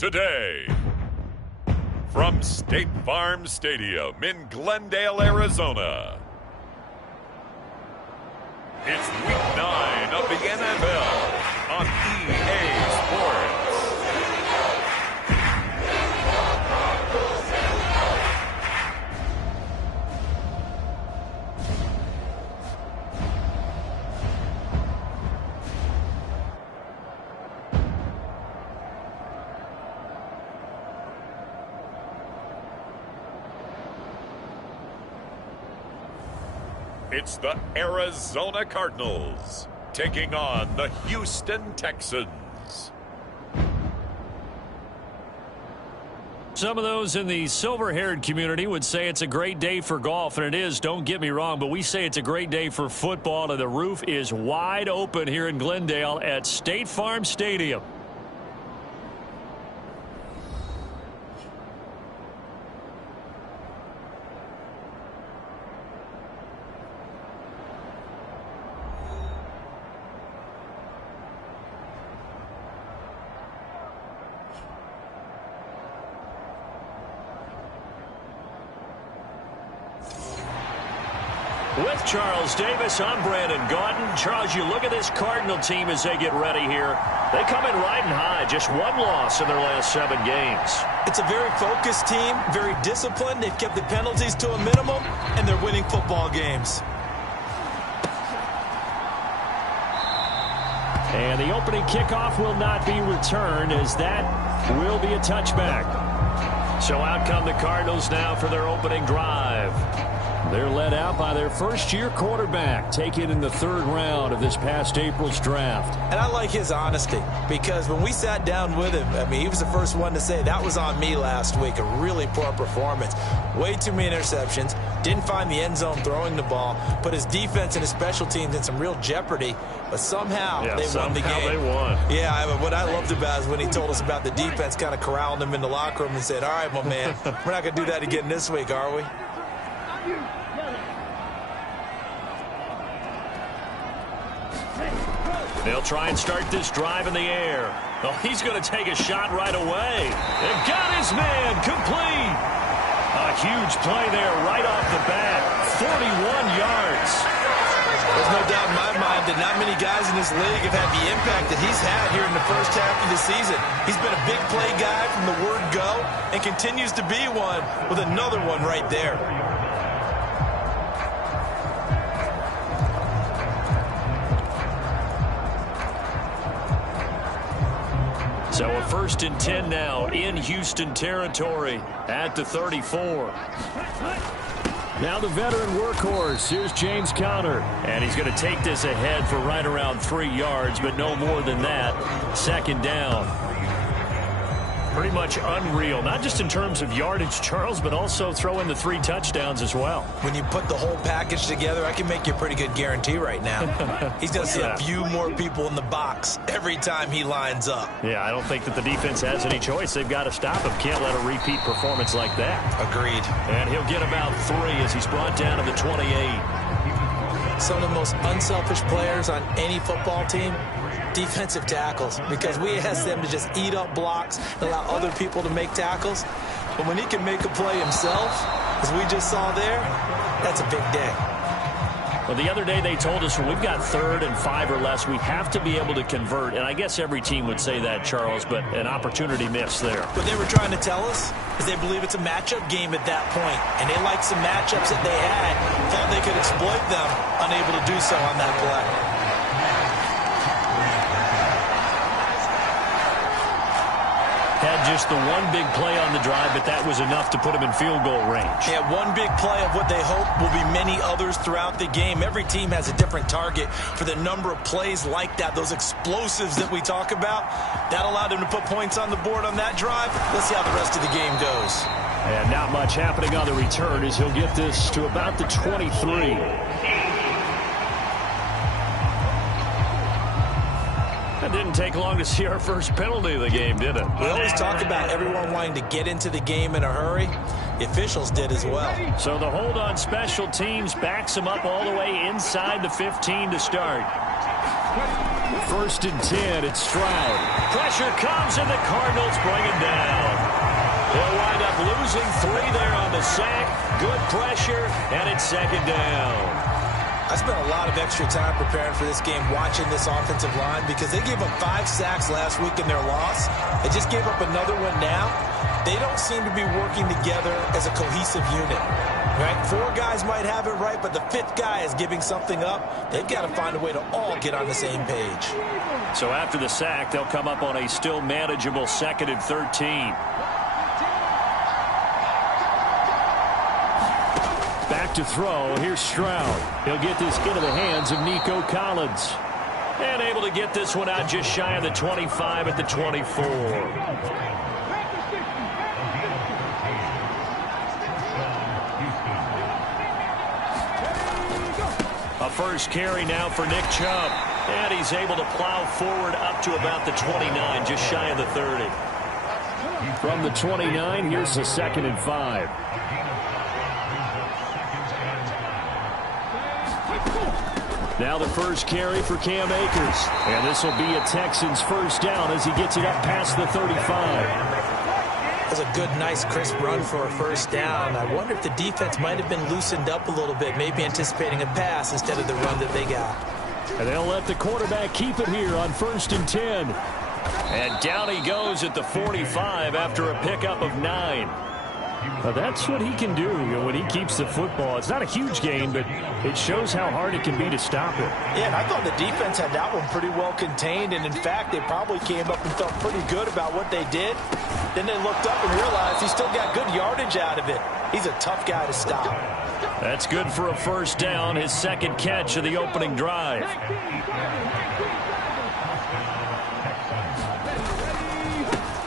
today. From State Farm Stadium in Glendale, Arizona, it's Week 9 of the NFL on EA Sports. It's the Arizona Cardinals taking on the Houston Texans. Some of those in the silver-haired community would say it's a great day for golf, and it is, don't get me wrong, but we say it's a great day for football, and the roof is wide open here in Glendale at State Farm Stadium. With Charles Davis, I'm Brandon Gaudin. Charles, you look at this Cardinal team as they get ready here. They come in riding high, just one loss in their last 7 games. It's a very focused team, very disciplined. They've kept the penalties to a minimum, and they're winning football games. And the opening kickoff will not be returned, as that will be a touchback. So out come the Cardinals now for their opening drive. They're led out by their first-year quarterback, taken in the 3rd round of this past April's draft. And I like his honesty, because when we sat down with him, I mean, he was the first one to say, that was on me last week, a really poor performance. Way too many interceptions, didn't find the end zone throwing the ball, put his defense and his special teams in some real jeopardy, but somehow they won the game. They won. Yeah, what I loved about it is when he told us about the defense, kind of corralling him in the locker room and said, all right, my man, we're not going to do that again this week, are we? They'll try and start this drive in the air. Oh, he's going to take a shot right away. They've got his man complete. A huge play there right off the bat. 41 yards. There's no doubt in my mind that not many guys in this league have had the impact that he's had here in the first half of the season. He's been a big play guy from the word go and continues to be one with another one right there. So a 1st and 10 now in Houston territory at the 34. Now the veteran workhorse. Here's James Conner. And he's going to take this ahead for right around 3 yards, but no more than that. 2nd down. Pretty much unreal, not just in terms of yardage, Charles, but also throw in the 3 touchdowns as well. When you put the whole package together, I can make you a pretty good guarantee right now. He's going to see a few more people in the box every time he lines up. Yeah, I don't think that the defense has any choice. They've got to stop him. Can't let a repeat performance like that. Agreed. And he'll get about 3 as he's brought down to the 28. Some of the most unselfish players on any football team, defensive tackles, because we ask them to just eat up blocks and allow other people to make tackles. But when he can make a play himself, as we just saw there, that's a big day. Well, the other day they told us when we've got 3rd and 5 or less, we have to be able to convert. And I guess every team would say that, Charles, but an opportunity missed there. What they were trying to tell us is they believe it's a matchup game at that point. And they liked some matchups that they had, thought they could exploit them, unable to do so on that play. Had just the one big play on the drive, but that was enough to put him in field goal range. Yeah, one big play of what they hope will be many others throughout the game. Every team has a different target for the number of plays like that, those explosives that we talk about. That allowed him to put points on the board on that drive. Let's see how the rest of the game goes. And not much happening on the return as he'll get this to about the 23. It didn't take long to see our first penalty of the game, did it? We always talk about everyone wanting to get into the game in a hurry. The officials did as well. So the hold on special teams backs them up all the way inside the 15 to start. First and 10, it's Stroud. Pressure comes, and the Cardinals bring him down. They'll wind up losing 3 there on the sack. Good pressure, and it's second down. I spent a lot of extra time preparing for this game watching this offensive line because they gave up 5 sacks last week in their loss. They just gave up another one now. They don't seem to be working together as a cohesive unit. Right? 4 guys might have it right, but the 5th guy is giving something up. They've got to find a way to all get on the same page. So after the sack, they'll come up on a still manageable 2nd and 13. Back to throw. Here's Stroud. He'll get this into the hands of Nico Collins. And able to get this one out just shy of the 25 at the 24. A first carry now for Nick Chubb. And he's able to plow forward up to about the 29, just shy of the 30. From the 29, here's the 2nd and 5. Now the first carry for Cam Akers. And this will be a Texans first down as he gets it up past the 35. That's a good, nice, crisp run for a first down. I wonder if the defense might have been loosened up a little bit, maybe anticipating a pass instead of the run that they got. And they'll let the quarterback keep it here on 1st and 10. And down he goes at the 45 after a pickup of 9. Now that's what he can do when he keeps the football. It's not a huge gain, but it shows how hard it can be to stop it. Yeah, and I thought the defense had that one pretty well contained, and in fact, they probably came up and felt pretty good about what they did. Then they looked up and realized he still got good yardage out of it. He's a tough guy to stop. That's good for a first down, his 2nd catch of the opening drive.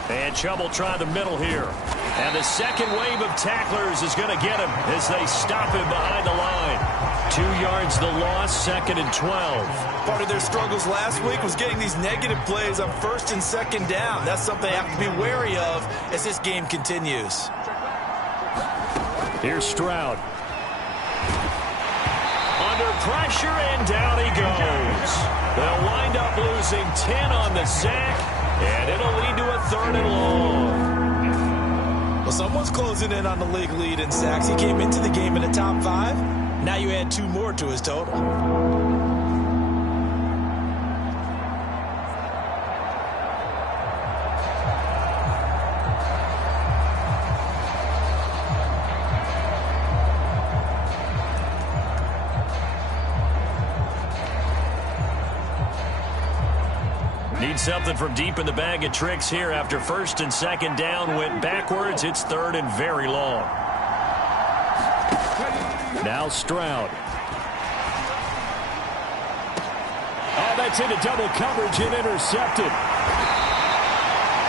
And Chubb will try the middle here. And the second wave of tacklers is going to get him as they stop him behind the line. 2 yards the loss, 2nd and 12. Part of their struggles last week was getting these negative plays on 1st and 2nd down. That's something they have to be wary of as this game continues. Here's Stroud. Under pressure, and down he goes. They'll wind up losing 10 on the sack, and it'll lead to a 3rd and long. Well, someone's closing in on the league lead in sacks. He came into the game in the top 5. Now you add 2 more to his total. Need something from deep in the bag of tricks here after 1st and 2nd down went backwards. It's 3rd and very long. Now Stroud. Oh, that's into double coverage and intercepted.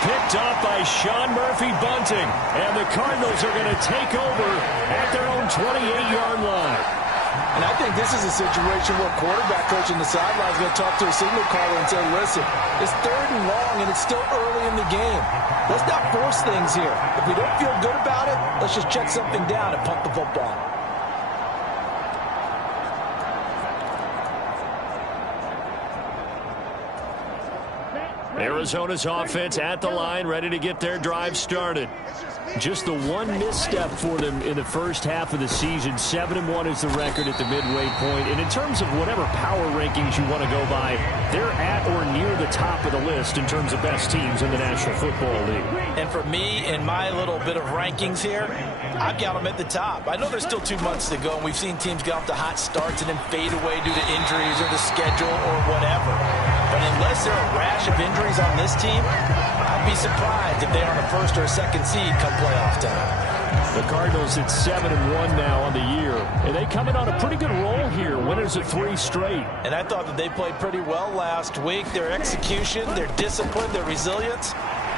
Picked off by Sean Murphy-Bunting. And the Cardinals are going to take over at their own 28-yard line. And I think this is a situation where quarterback coach on the sideline is going to talk to a signal caller and say, listen, it's 3rd and long and it's still early in the game. Let's not force things here. If we don't feel good about it, let's just check something down and punt the football. Arizona's offense at the line, ready to get their drive started. Just the one misstep for them in the first half of the season. 7-1 is the record at the midway point. And in terms of whatever power rankings you want to go by, they're at or near the top of the list in terms of best teams in the National Football League. And for me, in my little bit of rankings here, I've got them at the top. I know there's still 2 months to go, and we've seen teams get off to hot starts and then fade away due to injuries or the schedule or whatever. But unless there are a rash of injuries on this team, I'd be surprised if they're on a 1st or 2nd seed come playoff time. The Cardinals at 7-1 now on the year. And they come in on a pretty good roll here. Winners of 3 straight. And I thought that they played pretty well last week. Their execution, their discipline, their resilience,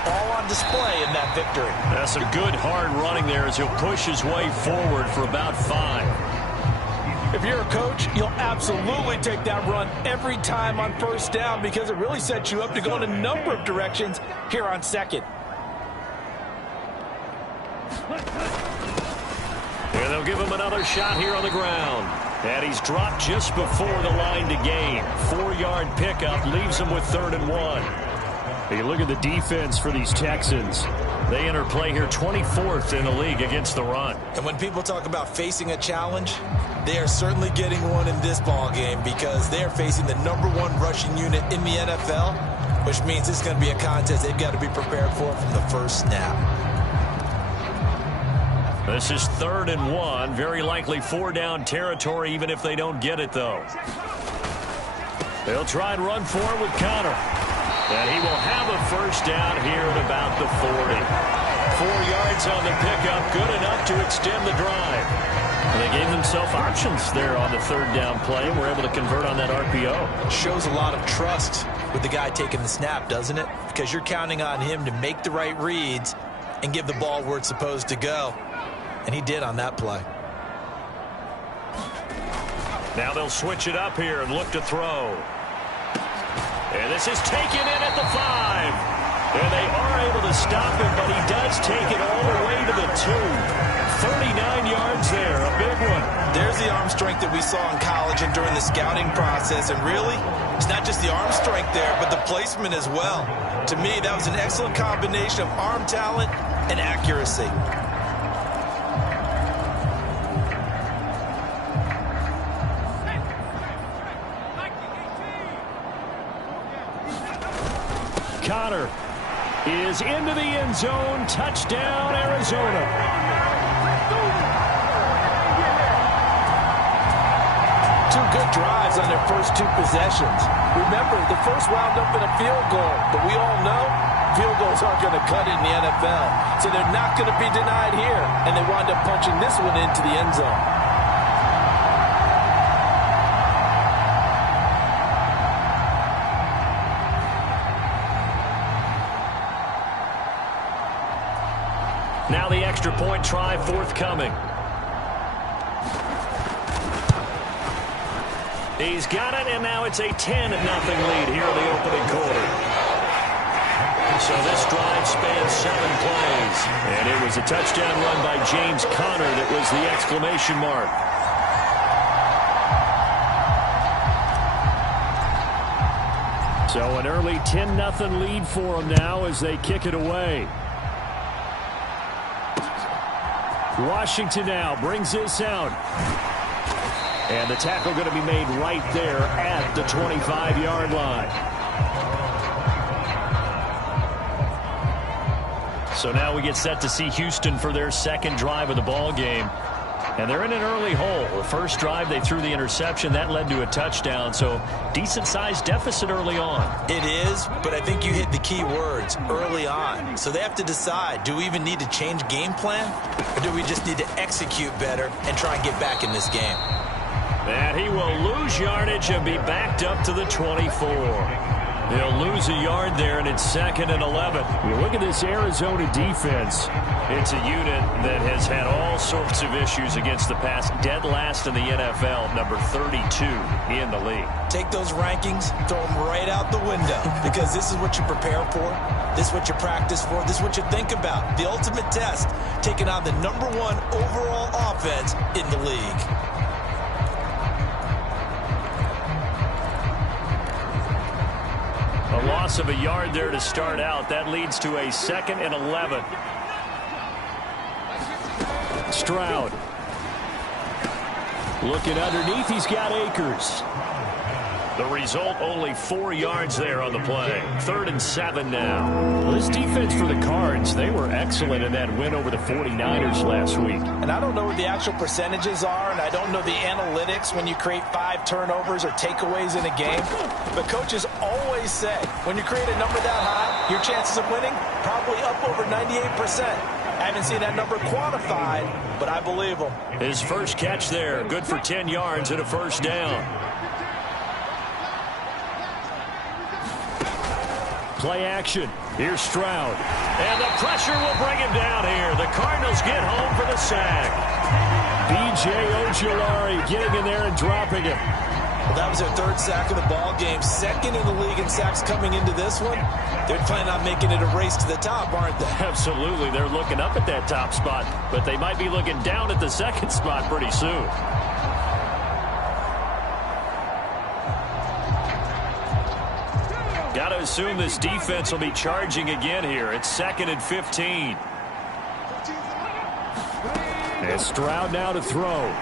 all on display in that victory. That's some good hard running there as he'll push his way forward for about 5. If you're a coach, you'll absolutely take that run every time on 1st down because it really sets you up to go in a number of directions here on 2nd. And they'll give him another shot here on the ground. And he's dropped just before the line to gain. 4-yard pickup leaves him with 3rd and 1. Hey, look at the defense for these Texans. They enter play here 24th in the league against the run. And when people talk about facing a challenge, they are certainly getting one in this ball game because they are facing the #1 rushing unit in the NFL, which means it's going to be a contest they've got to be prepared for from the first snap. This is 3rd and 1. Very likely 4-down territory, even if they don't get it, though. They'll try and run for it with Connor. And he will have a first down here at about the 40. 4 yards on the pickup, good enough to extend the drive. And they gave themselves options there on the 3rd down play and were able to convert on that RPO. Shows a lot of trust with the guy taking the snap, doesn't it? Because you're counting on him to make the right reads and give the ball where it's supposed to go. And he did on that play. Now they'll switch it up here and look to throw. And this is taken in at the 5. And they are able to stop him, but he does take it all the way to the 2. 39 yards there, a big one. There's the arm strength that we saw in college and during the scouting process. And really, it's not just the arm strength there, but the placement as well. To me, that was an excellent combination of arm talent and accuracy. Connor is into the end zone. Touchdown, Arizona. Two good drives on their first 2 possessions. Remember, the first wound up in a field goal, but we all know field goals aren't going to cut it in the NFL. So they're not going to be denied here, and they wind up punching this one into the end zone. Now the extra point try forthcoming. He's got it, and now it's a 10-0 lead here in the opening quarter. So this drive spans 7 plays. And it was a touchdown run by James Conner that was the exclamation mark. So an early 10-0 lead for them now as they kick it away. Washington now brings this out. And the tackle going to be made right there at the 25-yard line. So now we get set to see Houston for their second drive of the ball game. And they're in an early hole. The first drive, they threw the interception. That led to a touchdown. So decent-sized deficit early on. It is, but I think you hit the key words, early on. So they have to decide, do we even need to change game plan? Or do we just need to execute better and try and get back in this game? And he will lose yardage and be backed up to the 24. He'll lose a yard there, and it's 2nd and 11. You look at this Arizona defense. It's a unit that has had all sorts of issues against the pass. Dead last in the NFL, number 32 in the league. Take those rankings, throw them right out the window, because this is what you prepare for. This is what you practice for. This is what you think about. The ultimate test, taking on the #1 overall offense in the league. A loss of a yard there to start out. That leads to a 2nd and 11. Stroud. Looking underneath, he's got Akers. The result, only 4 yards there on the play. 3rd and 7 now. Well, this defense for the Cards, they were excellent in that win over the 49ers last week. And I don't know what the actual percentages are, and I don't know the analytics when you create 5 turnovers or takeaways in a game. But coaches always say, when you create a number that high, your chances of winning probably up over 98%. I haven't seen that number quantified, but I believe him. His first catch there, good for 10 yards and a first down. Play action. Here's Stroud. And the pressure will bring him down here. The Cardinals get home for the sack. B.J. Ojulari getting in there and dropping him. Well, that was their 3rd sack of the ball game. 2nd in the league in sacks coming into this one. They're planning on making it a race to the top, aren't they? Absolutely. They're looking up at that top spot, but they might be looking down at the 2nd spot pretty soon. assume this defense will be charging again here. It's 2nd and 15. And Stroud now to throw. And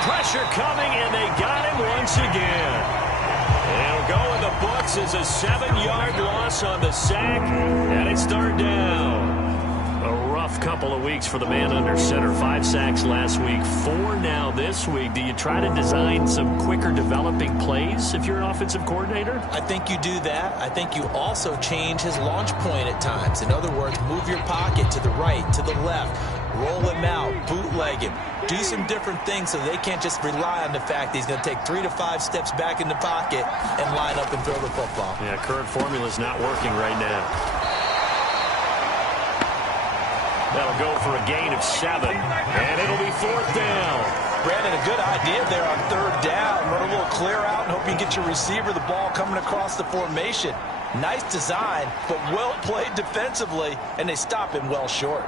pressure coming, and they got him once again. It'll go in the books as a 7-yard loss on the sack, and it's 3rd down. A rough couple of weeks for the man under center. 5 sacks last week, 4 now this week. Do you try to design some quicker developing plays if you're an offensive coordinator? I think you do that. I think you also change his launch point at times. In other words, move your pocket to the right, to the left, roll him out, bootleg him. Do some different things so they can't just rely on the fact that he's going to take 3 to 5 steps back in the pocket and line up and throw the football. Yeah, current formula is not working right now. That'll go for a gain of 7, and it'll be 4th down. Brandon, a good idea there on 3rd down. Run a little clear out and hope you get your receiver the ball coming across the formation. Nice design, but well played defensively, and they stop him well short.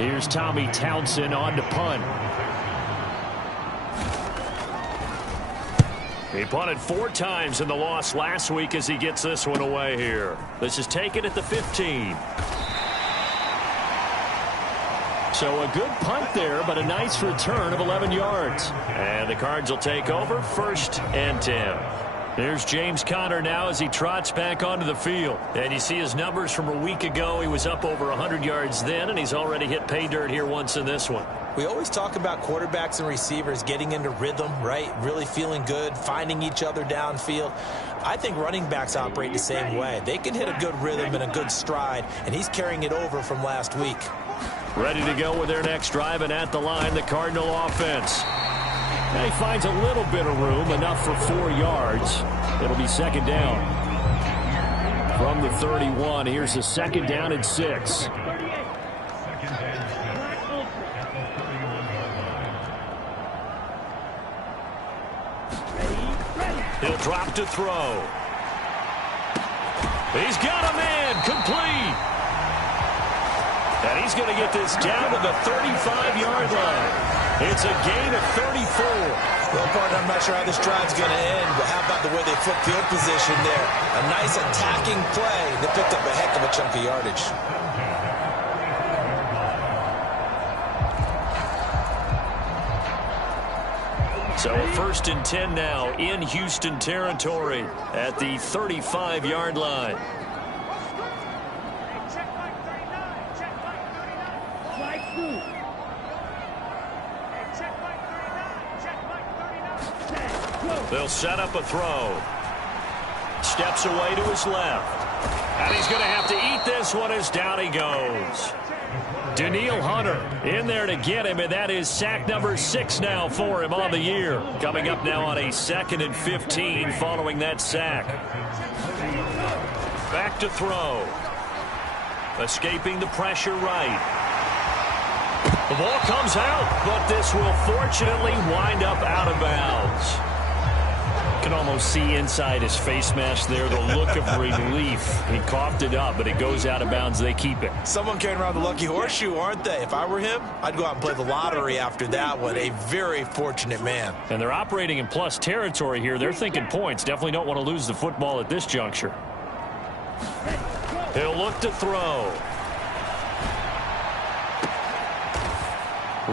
Here's Tommy Townsend on to punt. He punted 4 times in the loss last week as he gets this one away here. This is taken at the 15. So a good punt there, but a nice return of 11 yards. And the Cards will take over 1st and 10. There's James Conner now as he trots back onto the field. And you see his numbers from a week ago. He was up over 100 yards then, and he's already hit pay dirt here once in this one. We always talk about quarterbacks and receivers getting into rhythm, right? Really feeling good, finding each other downfield. I think running backs operate the same way. They can hit a good rhythm and a good stride, and he's carrying it over from last week. Ready to go with their next drive, and at the line, the Cardinal offense. And he finds a little bit of room, enough for 4 yards. It'll be 2nd down. From the 31, here's a 2nd down and 6. He'll drop to throw. He's got a man, complete. And he's going to get this down to the 35-yard line. It's a gain of 34. Well, partner, I'm not sure how this drive's going to end, but how about the way they flip field position there? A nice attacking play. They picked up a heck of a chunk of yardage. So a 1st and 10 now in Houston territory at the 35-yard line. They'll set up a throw. Steps away to his left. And he's going to have to eat this one as down he goes. Daniil Hunter in there to get him, and that is sack number 6 now for him on the year. Coming up now on a 2nd and 15 following that sack. Back to throw. Escaping the pressure right. The ball comes out, but this will fortunately wind up out of bounds. You can almost see inside his face mask there the look of relief. He coughed it up, but it goes out of bounds. They keep it. Someone carrying around the lucky horseshoe, aren't they? If I were him, I'd go out and play the lottery after that one. A very fortunate man. And they're operating in plus territory here. They're thinking points. Definitely don't want to lose the football at this juncture. He'll look to throw.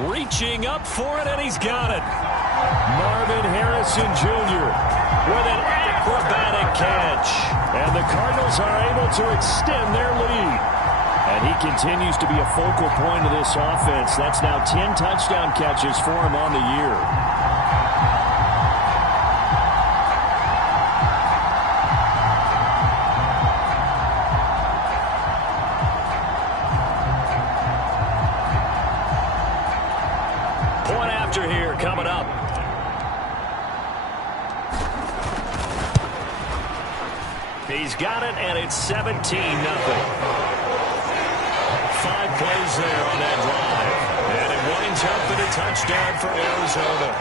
Reaching up for it, and he's got it. Marvin Harrison Jr. with an acrobatic catch. And the Cardinals are able to extend their lead. And he continues to be a focal point of this offense. That's now 10 touchdown catches for him on the year. Point after here coming up. He's got it, and it's 17-0. 5 plays there on that drive. And it winds up in a touchdown for Arizona.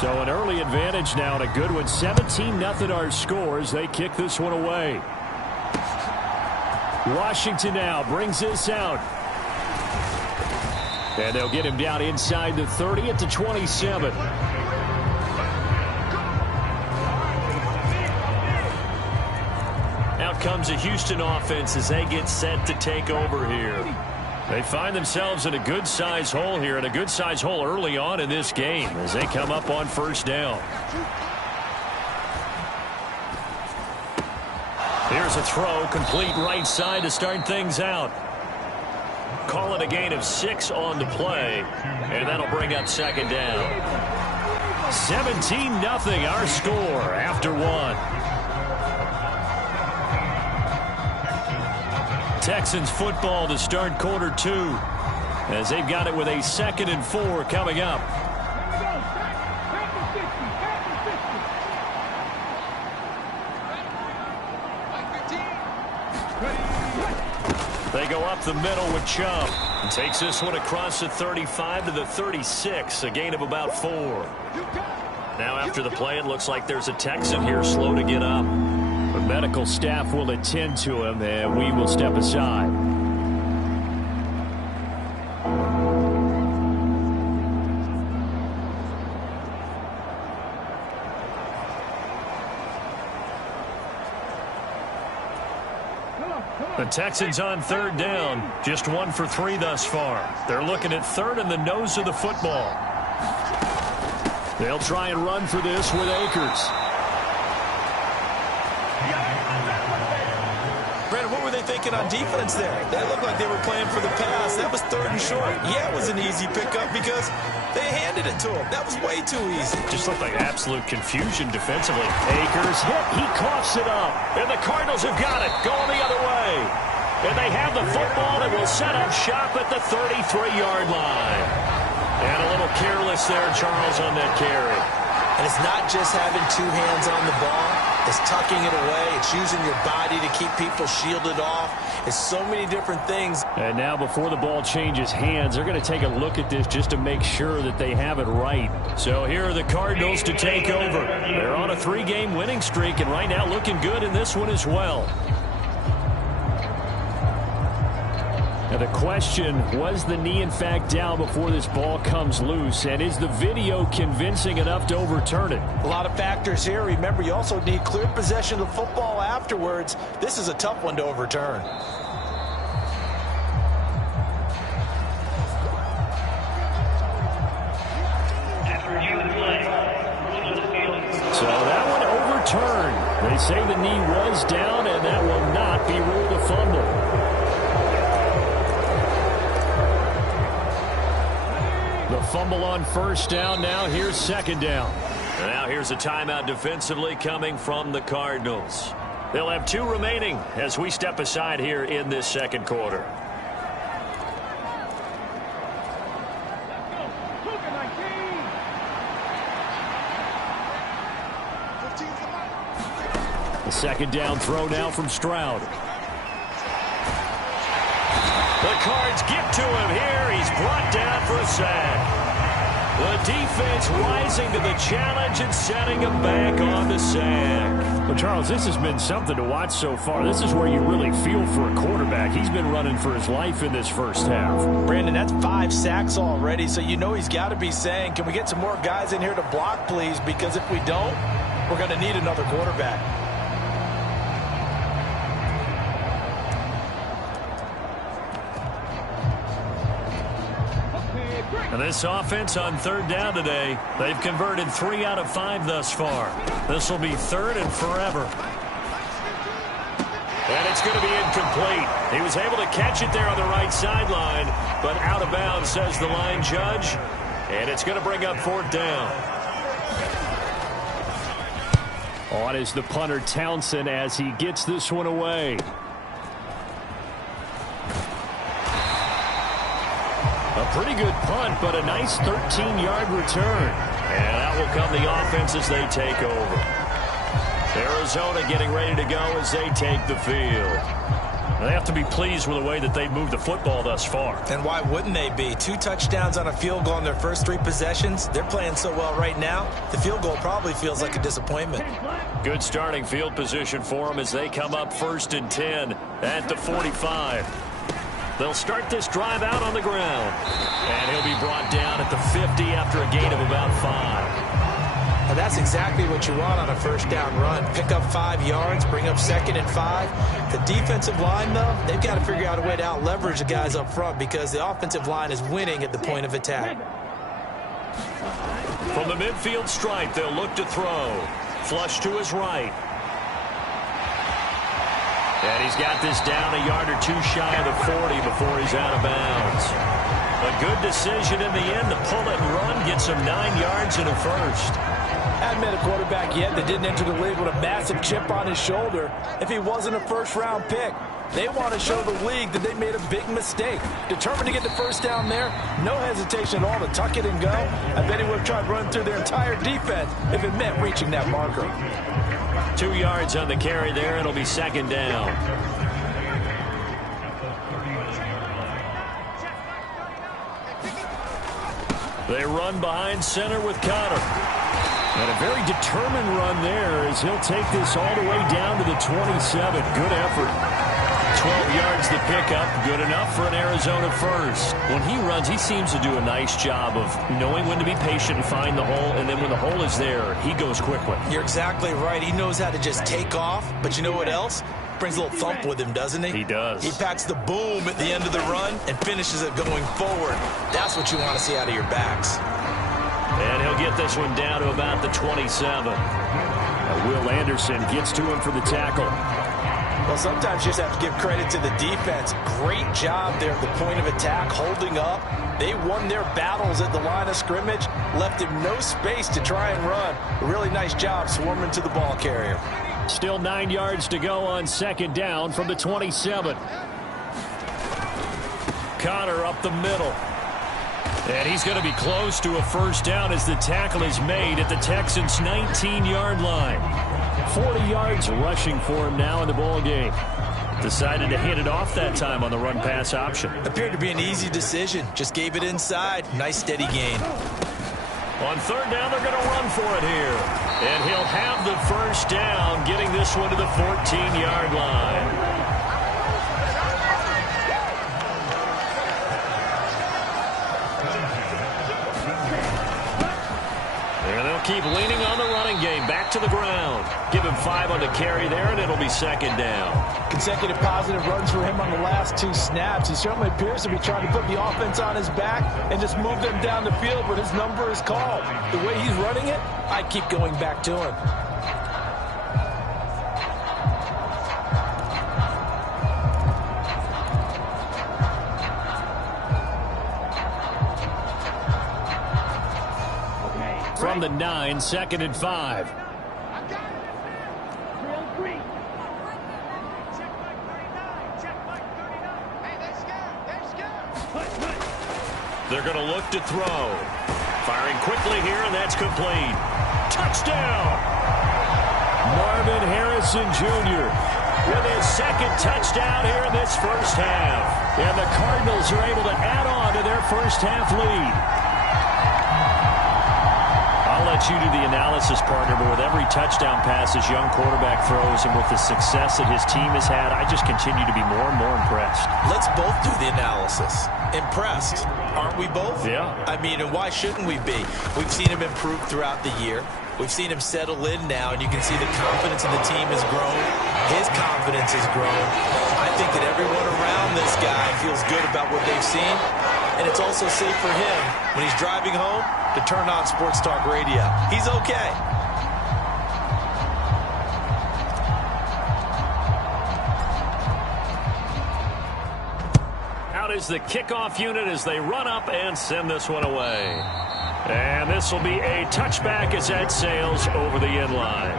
So an early advantage now and a good one. 17-0 our scores. They kick this one away. Washington now brings this out. And they'll get him down inside the 30 at the 27. Out comes a Houston offense as they get set to take over here. They find themselves in a good-sized hole here, and a good-sized hole early on in this game as they come up on first down. Here's a throw, complete right side to start things out. Call it a gain of 6 on the play, and that'll bring up second down. 17-0 our score after 1. Texans football to start quarter 2 as they've got it with a 2nd and 4 coming up. They go up the middle with Chubb. And takes this one across the 35 to the 36, a gain of about 4. Now after the play, it looks like there's a Texan here slow to get up. The medical staff will attend to him, and we will step aside. The Texans on third down, just 1 for 3 thus far. They're looking at third and the nose of the football. They'll try and run for this with Akers. Brandon, what were they thinking on defense there? They looked like they were playing for the pass. That was 3rd and short. Yeah, it was an easy pickup because they handed it to him. That was way too easy. Just looked like absolute confusion defensively. Akers hit. He coughs it up. And the Cardinals have got it. Going the other way. And they have the football and will set up shop at the 33-yard line. And a little careless there, Charles, on that carry. And it's not just having 2 hands on the ball. It's tucking it away. It's using your body to keep people shielded off. It's so many different things. And now before the ball changes hands, they're going to take a look at this just to make sure that they have it right. So here are the Cardinals to take over. They're on a 3-game winning streak and right now looking good in this one as well. Now the question, was the knee in fact down before this ball comes loose? And is the video convincing enough to overturn it? A lot of factors here. Remember, you also need clear possession of the football afterwards. This is a tough one to overturn. So that one overturned. They say the knee was down, and that will not be ruled a fumble. The fumble on first down. Now here's second down. And now here's a timeout defensively coming from the Cardinals. They'll have 2 remaining as we step aside here in this second quarter. The second down throw now from Stroud. The Cards get to him here. He's brought down for a sack. The defense rising to the challenge and setting him back on the sack. Well, Charles, this has been something to watch so far. This is where you really feel for a quarterback. He's been running for his life in this first half. Brandon, that's 5 sacks already, so you know he's got to be saying, can we get some more guys in here to block, please? Because if we don't, we're going to need another quarterback. And this offense on third down today, they've converted 3 out of 5 thus far. This will be 3rd and forever. And it's going to be incomplete. He was able to catch it there on the right sideline, but out of bounds, says the line judge. And it's going to bring up 4th down. On is the punter Townsend as he gets this one away. A pretty good punt, but a nice 13-yard return. And out will come the offense as they take over. Arizona getting ready to go as they take the field. They have to be pleased with the way that they've moved the football thus far. And why wouldn't they be? 2 touchdowns on a field goal in their first 3 possessions. They're playing so well right now, the field goal probably feels like a disappointment. Good starting field position for them as they come up 1st and 10 at the 45. They'll start this drive out on the ground. And he'll be brought down at the 50 after a gain of about 5. Now that's exactly what you want on a first down run. Pick up 5 yards, bring up 2nd and 5. The defensive line, though, they've got to figure out a way to out-leverage the guys up front because the offensive line is winning at the point of attack. From the midfield stripe, they'll look to throw. Flush to his right. And he's got this down a yard or 2 shy of the 40 before he's out of bounds. A good decision in the end to pull it and run, get some 9 yards and a first. Hadn't met a quarterback yet that didn't enter the league with a massive chip on his shoulder if he wasn't a first-round pick. They want to show the league that they made a big mistake. Determined to get the first down there, no hesitation at all to tuck it and go. I bet he would have tried running through their entire defense if it meant reaching that marker. 2 yards on the carry there. It'll be 2nd down. They run behind center with Connor. And a very determined run there as he'll take this all the way down to the 27. Good effort. 12 yards the pickup. Good enough for an Arizona first. When he runs, he seems to do a nice job of knowing when to be patient and find the hole. And then when the hole is there, he goes quickly. You're exactly right. He knows how to just take off. But you know what else? Brings a little thump with him, doesn't he? He does. He packs the boom at the end of the run and finishes it going forward. That's what you want to see out of your backs. And he'll get this one down to about the 27. Will Anderson gets to him for the tackle. Well, sometimes you just have to give credit to the defense. Great job there at the point of attack, holding up. They won their battles at the line of scrimmage, left him no space to try and run. A really nice job swarming to the ball carrier. Still 9 yards to go on 2nd down from the 27. Connor up the middle. And he's going to be close to a first down as the tackle is made at the Texans' 19-yard line. 40 yards rushing for him now in the ball game. Decided to hit it off that time on the run-pass option. Appeared to be an easy decision. Just gave it inside. Nice steady gain. On 3rd down, they're going to run for it here. And he'll have the first down, getting this one to the 14-yard line. Keep leaning on the running game. Back to the ground. Give him 5 on the carry there, and it'll be 2nd down. Consecutive positive runs for him on the last 2 snaps. He certainly appears to be trying to put the offense on his back and just move them down the field, but his number is called. The way he's running it, I keep going back to him. From the 9, 2nd and 5. They're going to look to throw. Firing quickly here, and that's complete. Touchdown! Marvin Harrison Jr. with his 2nd touchdown here in this first half. And the Cardinals are able to add on to their first half lead. I'll let you do the analysis, partner, but with every touchdown pass this young quarterback throws and with the success that his team has had, I just continue to be more and more impressed. Let's both do the analysis. Impressed. Aren't we both? Yeah. I mean, and why shouldn't we be? We've seen him improve throughout the year. We've seen him settle in now, and you can see the confidence of the team has grown. His confidence has grown. I think that everyone around this guy feels good about what they've seen, and it's also safe for him when he's driving home to turn on Sports Talk Radio. He's okay. Out is the kickoff unit as they run up and send this one away. And this will be a touchback as that sails over the end line.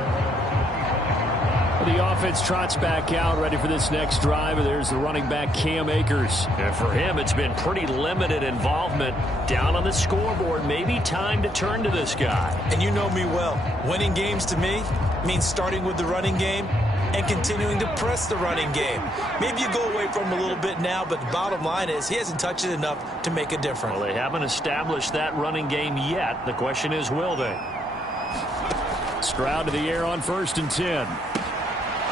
The offense trots back out, ready for this next drive. And there's the running back, Cam Akers. And for him, it's been pretty limited involvement down on the scoreboard. Maybe time to turn to this guy. And you know me well. Winning games to me means starting with the running game and continuing to press the running game. Maybe you go away from him a little bit now, but the bottom line is he hasn't touched it enough to make a difference. Well, they haven't established that running game yet. The question is, will they? Stroud to the air on 1st and 10.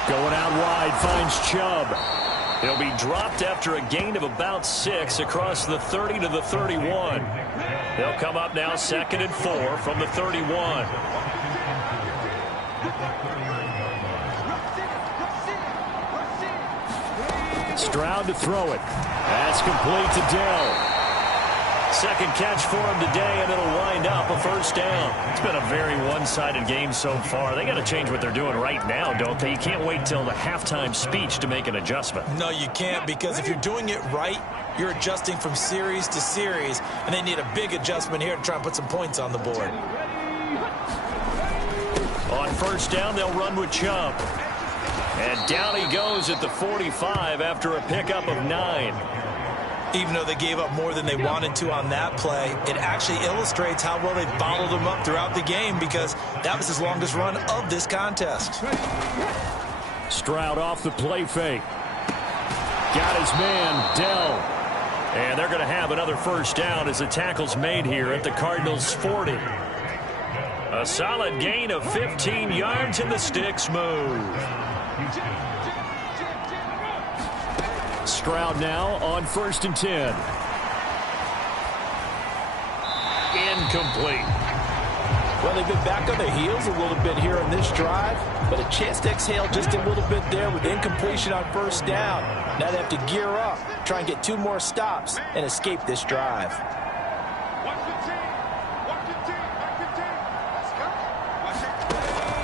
Going out wide, finds Chubb. He'll be dropped after a gain of about 6 across the 30 to the 31. They'll come up now 2nd and 4 from the 31. Stroud to throw it. That's complete to Dell. Second catch for him today, and it'll wind up a 1st down. It's been a very one-sided game so far. They got to change what they're doing right now, don't they? You can't wait till the halftime speech to make an adjustment. No, you can't, because if you're doing it right, you're adjusting from series to series, and they need a big adjustment here to try and put some points on the board. On 1st down, they'll run with Chubb. And down he goes at the 45 after a pickup of 9. Even though they gave up more than they wanted to on that play, it actually illustrates how well they bottled him up throughout the game, because that was his longest run of this contest. Stroud off the play fake. Got his man, Dell. And they're going to have another 1st down as the tackle's made here at the Cardinals' 40. A solid gain of 15 yards, and the sticks move. Stroud now on 1st and 10. Incomplete. Well, they've been back on their heels a little bit here on this drive, but a chance to exhale just a little bit there with incompletion on 1st down. Now they have to gear up, try and get 2 more stops, and escape this drive.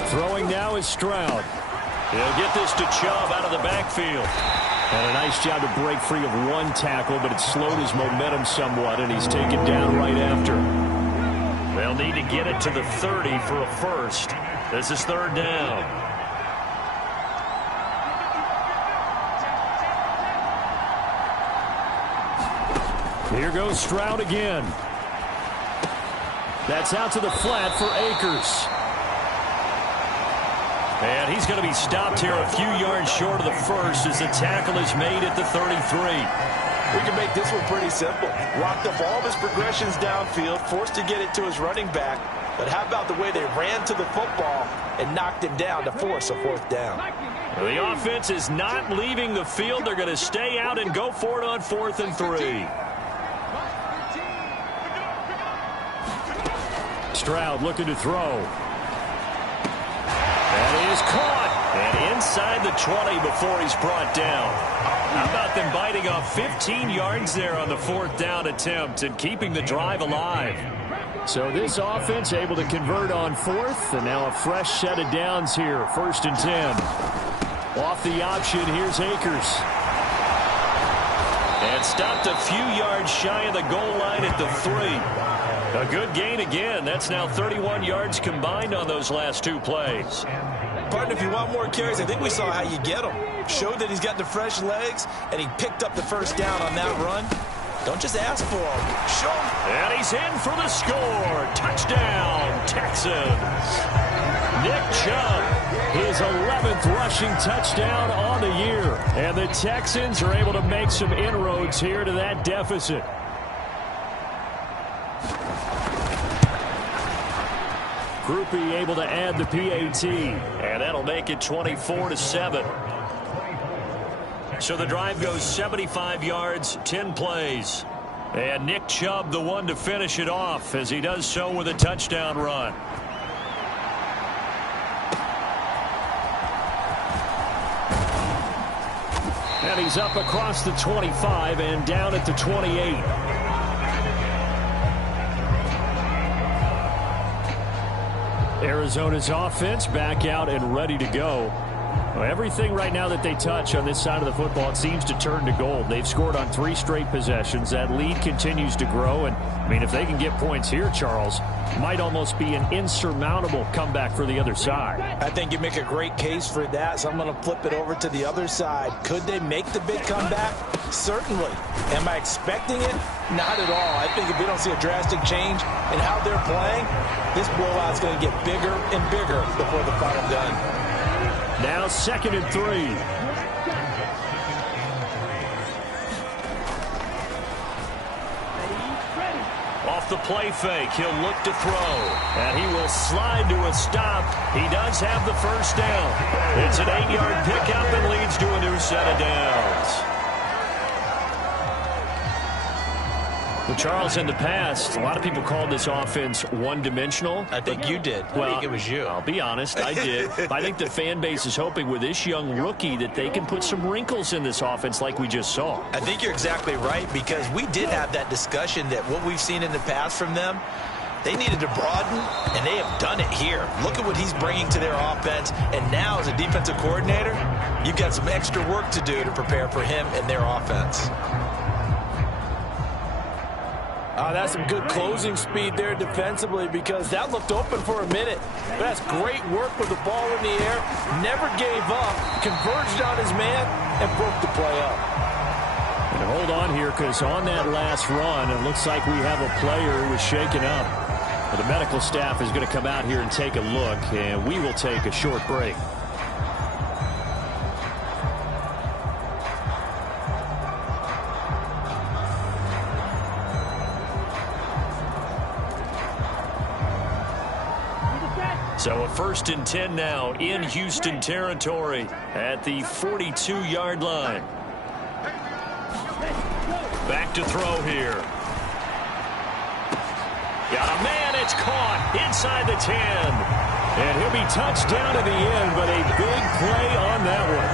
Throwing now is Stroud. He'll get this to Chubb out of the backfield. And a nice job to break free of 1 tackle, but it slowed his momentum somewhat, and he's taken down right after. They'll need to get it to the 30 for a 1st. This is 3rd down. Here goes Stroud again. That's out to the flat for Akers. And he's going to be stopped here a few yards short of the 1st as the tackle is made at the 33. We can make this one pretty simple. Locked up all of his progressions downfield, forced to get it to his running back. But how about the way they ran to the football and knocked him down to force a 4th down? Well, the offense is not leaving the field. They're going to stay out and go for it on 4th and 3. Stroud looking to throw. That is caught. And inside the 20 before he's brought down. How about them biting off 15 yards there on the 4th down attempt and keeping the drive alive? So this offense able to convert on 4th, and now a fresh set of downs here. 1st and 10. Off the option, here's Akers. And stopped a few yards shy of the goal line at the 3. A good gain again. That's now 31 yards combined on those last 2 plays. Partner, if you want more carries, I think we saw how you get them. Showed that he's got the fresh legs, and he picked up the 1st down on that run. Don't just ask for him. Show him. And he's in for the score. Touchdown, Texans. Nick Chubb, his 11th rushing touchdown on the year. And the Texans are able to make some inroads here to that deficit. Groupie able to add the PAT, and that'll make it 24-7. So the drive goes 75 yards, 10 plays. And Nick Chubb, the one to finish it off, as he does so with a touchdown run. And he's up across the 25 and down at the 28. Arizona's offense back out and ready to go. Well, everything right now that they touch on this side of the football, it seems to turn to gold. They've scored on 3 straight possessions. That lead continues to grow. And, I mean, if they can get points here, Charles, it might almost be an insurmountable comeback for the other side. I think you make a great case for that, so I'm going to flip it over to the other side. Could they make the big comeback? Certainly. Am I expecting it? Not at all. I think if we don't see a drastic change in how they're playing, this blowout's going to get bigger and bigger before the final gun. Now 2nd and 3. Off the play fake, he'll look to throw. And he will slide to a stop. He does have the first down. It's an 8-yard pickup and leads to a new set of downs. Well, Charles, in the past, a lot of people called this offense one-dimensional. I think you did. Well, I think it was you. I'll be honest, I did. I think the fan base is hoping with this young rookie that they can put some wrinkles in this offense like we just saw. I think you're exactly right, because we did have that discussion that what we've seen in the past from them, they needed to broaden, and they have done it here. Look at what he's bringing to their offense, and now as a defensive coordinator, you've got some extra work to do to prepare for him and their offense. That's some good closing speed there defensively, because that looked open for a minute. But that's great work with the ball in the air. Never gave up, converged on his man, and broke the play up. And hold on here, because on that last run, it looks like we have a player who was shaken up. But the medical staff is going to come out here and take a look, and we will take a short break. So a 1st and 10 now in Houston territory at the 42-yard line. Back to throw here. Got a man, it's caught inside the 10. And he'll be touched down at the end, but a big play on that one.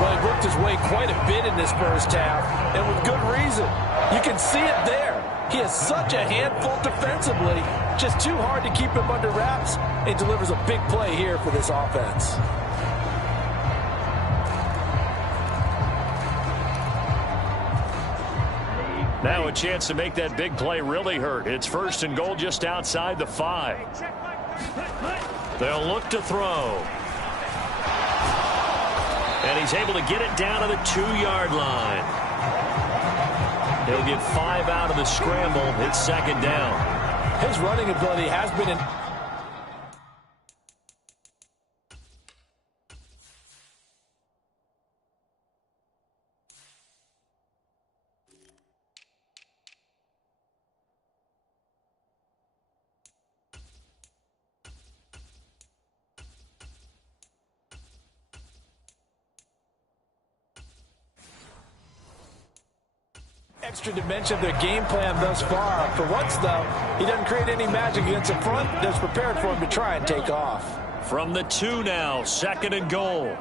Well, he worked his way quite a bit in this first half, and with good reason. You can see it there. He has such a handful defensively, just too hard to keep him under wraps, and delivers a big play here for this offense. Now a chance to make that big play really hurt. It's 1st and goal just outside the 5. They'll look to throw. And he's able to get it down to the 2-yard line. He'll get 5 out of the scramble. It's 2nd down. His running ability has been in. Extra dimension of their game plan thus far. For once, though, he doesn't create any magic against the front that's prepared for him to try and take off. From the 2 now, 2nd and goal.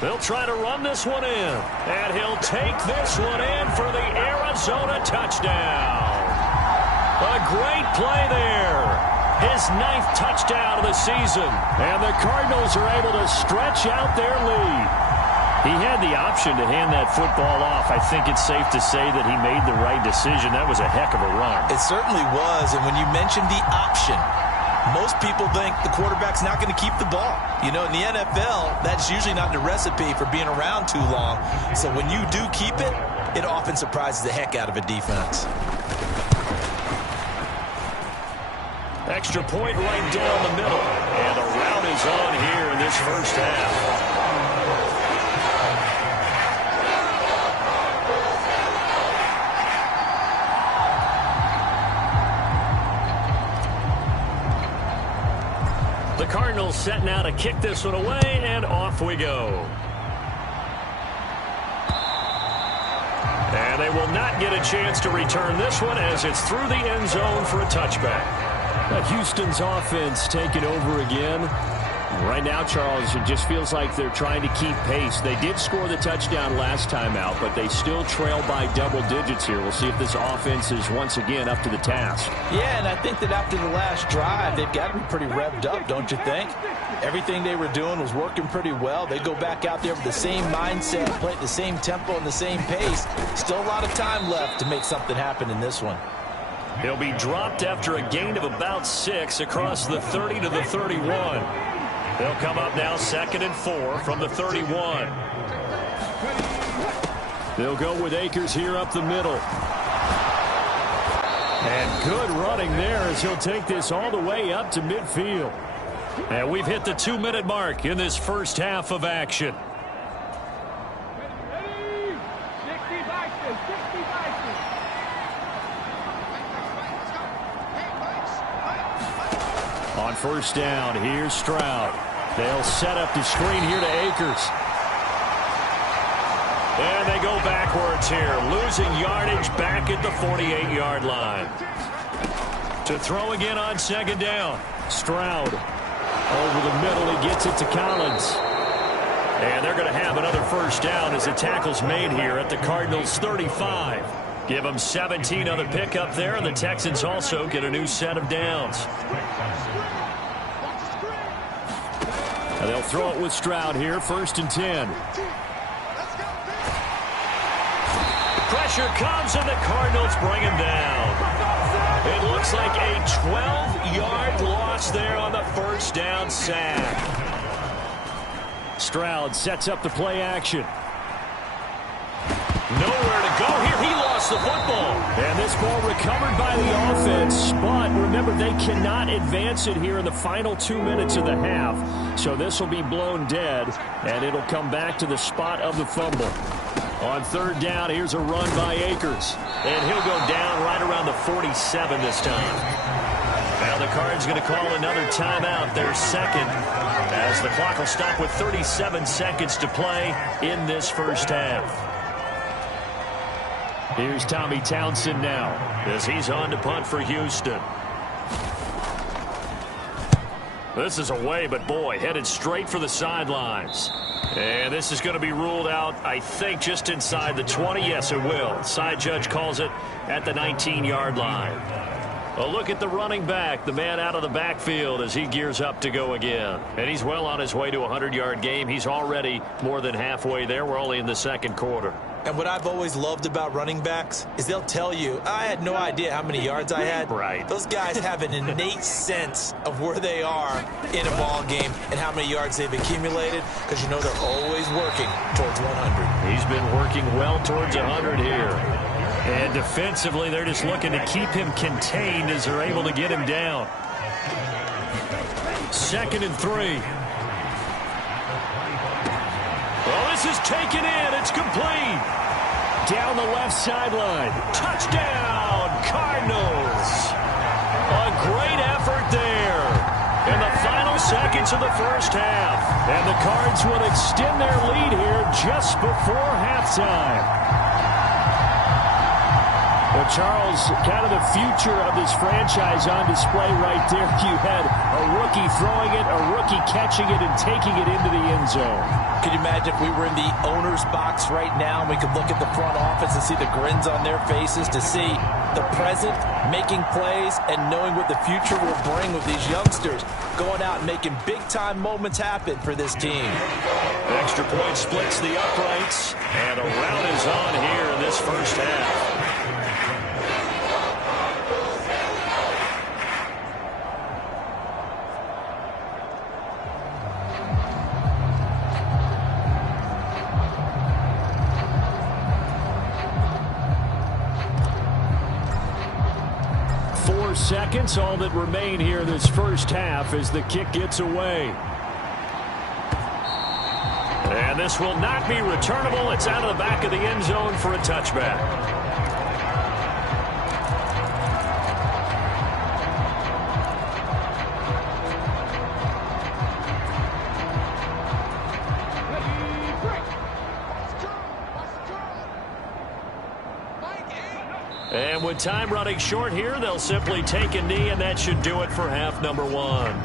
They'll try to run this one in, and he'll take this one in for the Arizona touchdown. A great play there. His 9th touchdown of the season, and the Cardinals are able to stretch out their lead. He had the option to hand that football off. I think it's safe to say that he made the right decision. That was a heck of a run. It certainly was, and when you mentioned the option, most people think the quarterback's not going to keep the ball. You know, in the NFL, that's usually not the recipe for being around too long. So when you do keep it, it often surprises the heck out of a defense. Extra point right down the middle. And a rout is on here in this first half. The Cardinals set now to kick this one away, and off we go. And they will not get a chance to return this one as it's through the end zone for a touchback. Houston's offense taking over again. Right now, Charles, it just feels like they're trying to keep pace. They did score the touchdown last time out, but they still trail by double digits here. We'll see if this offense is once again up to the task. Yeah, and I think that after the last drive, they've got to be pretty revved up, don't you think? Everything they were doing was working pretty well. They go back out there with the same mindset, play at the same tempo and the same pace. Still a lot of time left to make something happen in this one. He'll be dropped after a gain of about 6 across the 30 to the 31. They'll come up now 2nd and 4 from the 31. They'll go with Akers here up the middle. And good running there as he'll take this all the way up to midfield. And we've hit the 2-minute mark in this first half of action. On first down, here's Stroud. They'll set up the screen here to Akers. And they go backwards here, losing yardage back at the 48-yard line. To throw again on second down. Stroud over the middle. He gets it to Collins. And they're going to have another first down as the tackle's made here at the Cardinals' 35. Give them 17 on the pickup there, and the Texans also get a new set of downs. And they'll throw it with Stroud here, 1st and 10. Pressure comes, and the Cardinals bring him down. It looks like a 12-yard loss there on the first down sack. Stroud sets up the play action. Nowhere to go here. He lost the football. And this ball recovered by the offense. But remember, they cannot advance it here in the final 2 minutes of the half. So this will be blown dead, and it'll come back to the spot of the fumble. On third down, here's a run by Akers. And he'll go down right around the 47 this time. Now the Cards going to call another timeout, their second, as the clock will stop with 37 seconds to play in this first half. Here's Tommy Townsend now as he's on to punt for Houston. This is away, but boy, headed straight for the sidelines. And this is going to be ruled out, I think, just inside the 20. Yes, it will. Side judge calls it at the 19-yard line. A look at the running back, the man out of the backfield as he gears up to go again. And he's well on his way to a 100-yard game. He's already more than halfway there. We're only in the second quarter. And what I've always loved about running backs is they'll tell you, I had no idea how many yards I had. Right. Those guys have an innate sense of where they are in a ball game and how many yards they've accumulated, because you know they're always working towards 100. He's been working well towards 100 here. And defensively, they're just looking to keep him contained as they're able to get him down. 2nd and 3. Well, this is taken in. It's complete. Down the left sideline. Touchdown, Cardinals. A great effort there in the final seconds of the first half. And the Cards will extend their lead here just before halftime. Well, Charles, kind of the future of this franchise on display right there. You had a rookie throwing it, a rookie catching it, and taking it into the end zone. Could you imagine if we were in the owner's box right now and we could look at the front office and see the grins on their faces, to see the present making plays and knowing what the future will bring with these youngsters going out and making big-time moments happen for this team. Extra point splits the uprights, and a rout is on here in this first half. Seconds, all that remain here this first half as the kick gets away. And this will not be returnable. It's out of the back of the end zone for a touchback. And with time running short here, they'll simply take a knee, and that should do it for half number one.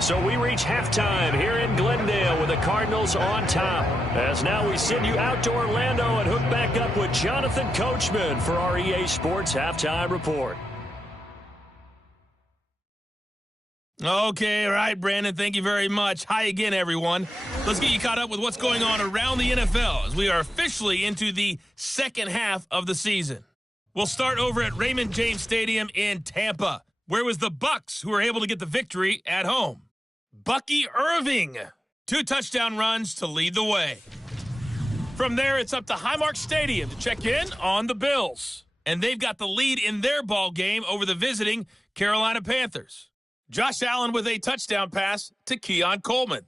So we reach halftime here in Glendale with the Cardinals on top. As now we send you out to Orlando and hook back up with Jonathan Coachman for our EA Sports Halftime Report. Okay, all right, Brandon, thank you very much. Hi again, everyone. Let's get you caught up with what's going on around the NFL as we are officially into the second half of the season. We'll start over at Raymond James Stadium in Tampa, where it was the Bucs who were able to get the victory at home. Bucky Irving, 2 touchdown runs to lead the way. From there, it's up to Highmark Stadium to check in on the Bills. And they've got the lead in their ball game over the visiting Carolina Panthers. Josh Allen with a touchdown pass to Keon Coleman.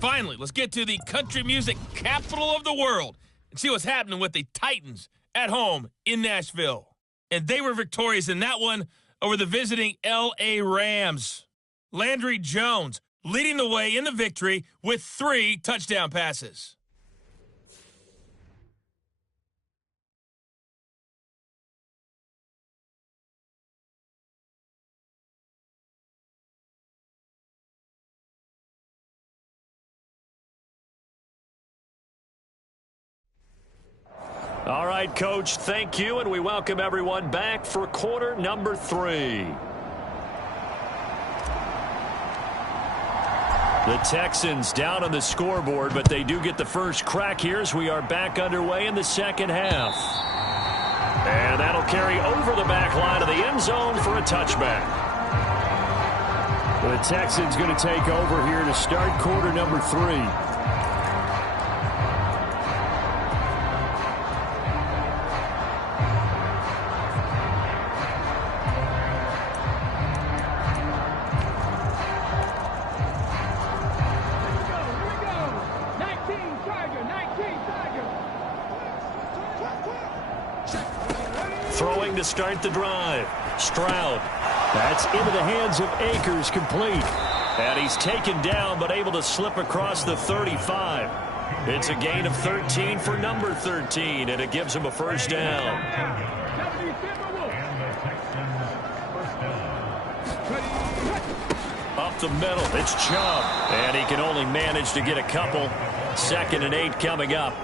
Finally, let's get to the country music capital of the world and see what's happening with the Titans at home in Nashville. And they were victorious in that one over the visiting L.A. Rams. Landry Jones leading the way in the victory with 3 touchdown passes. All right, Coach, thank you, and we welcome everyone back for quarter number 3. The Texans down on the scoreboard, but they do get the first crack here as we are back underway in the second half. And that'll carry over the back line of the end zone for a touchback. The Texans going to take over here to start quarter number 3. Throwing to start the drive. Stroud. That's into the hands of Akers, complete. And he's taken down but able to slip across the 35. It's a gain of 13 for number 13, and it gives him a first down. Up the middle, it's Chubb. And he can only manage to get a couple. 2nd and 8 coming up.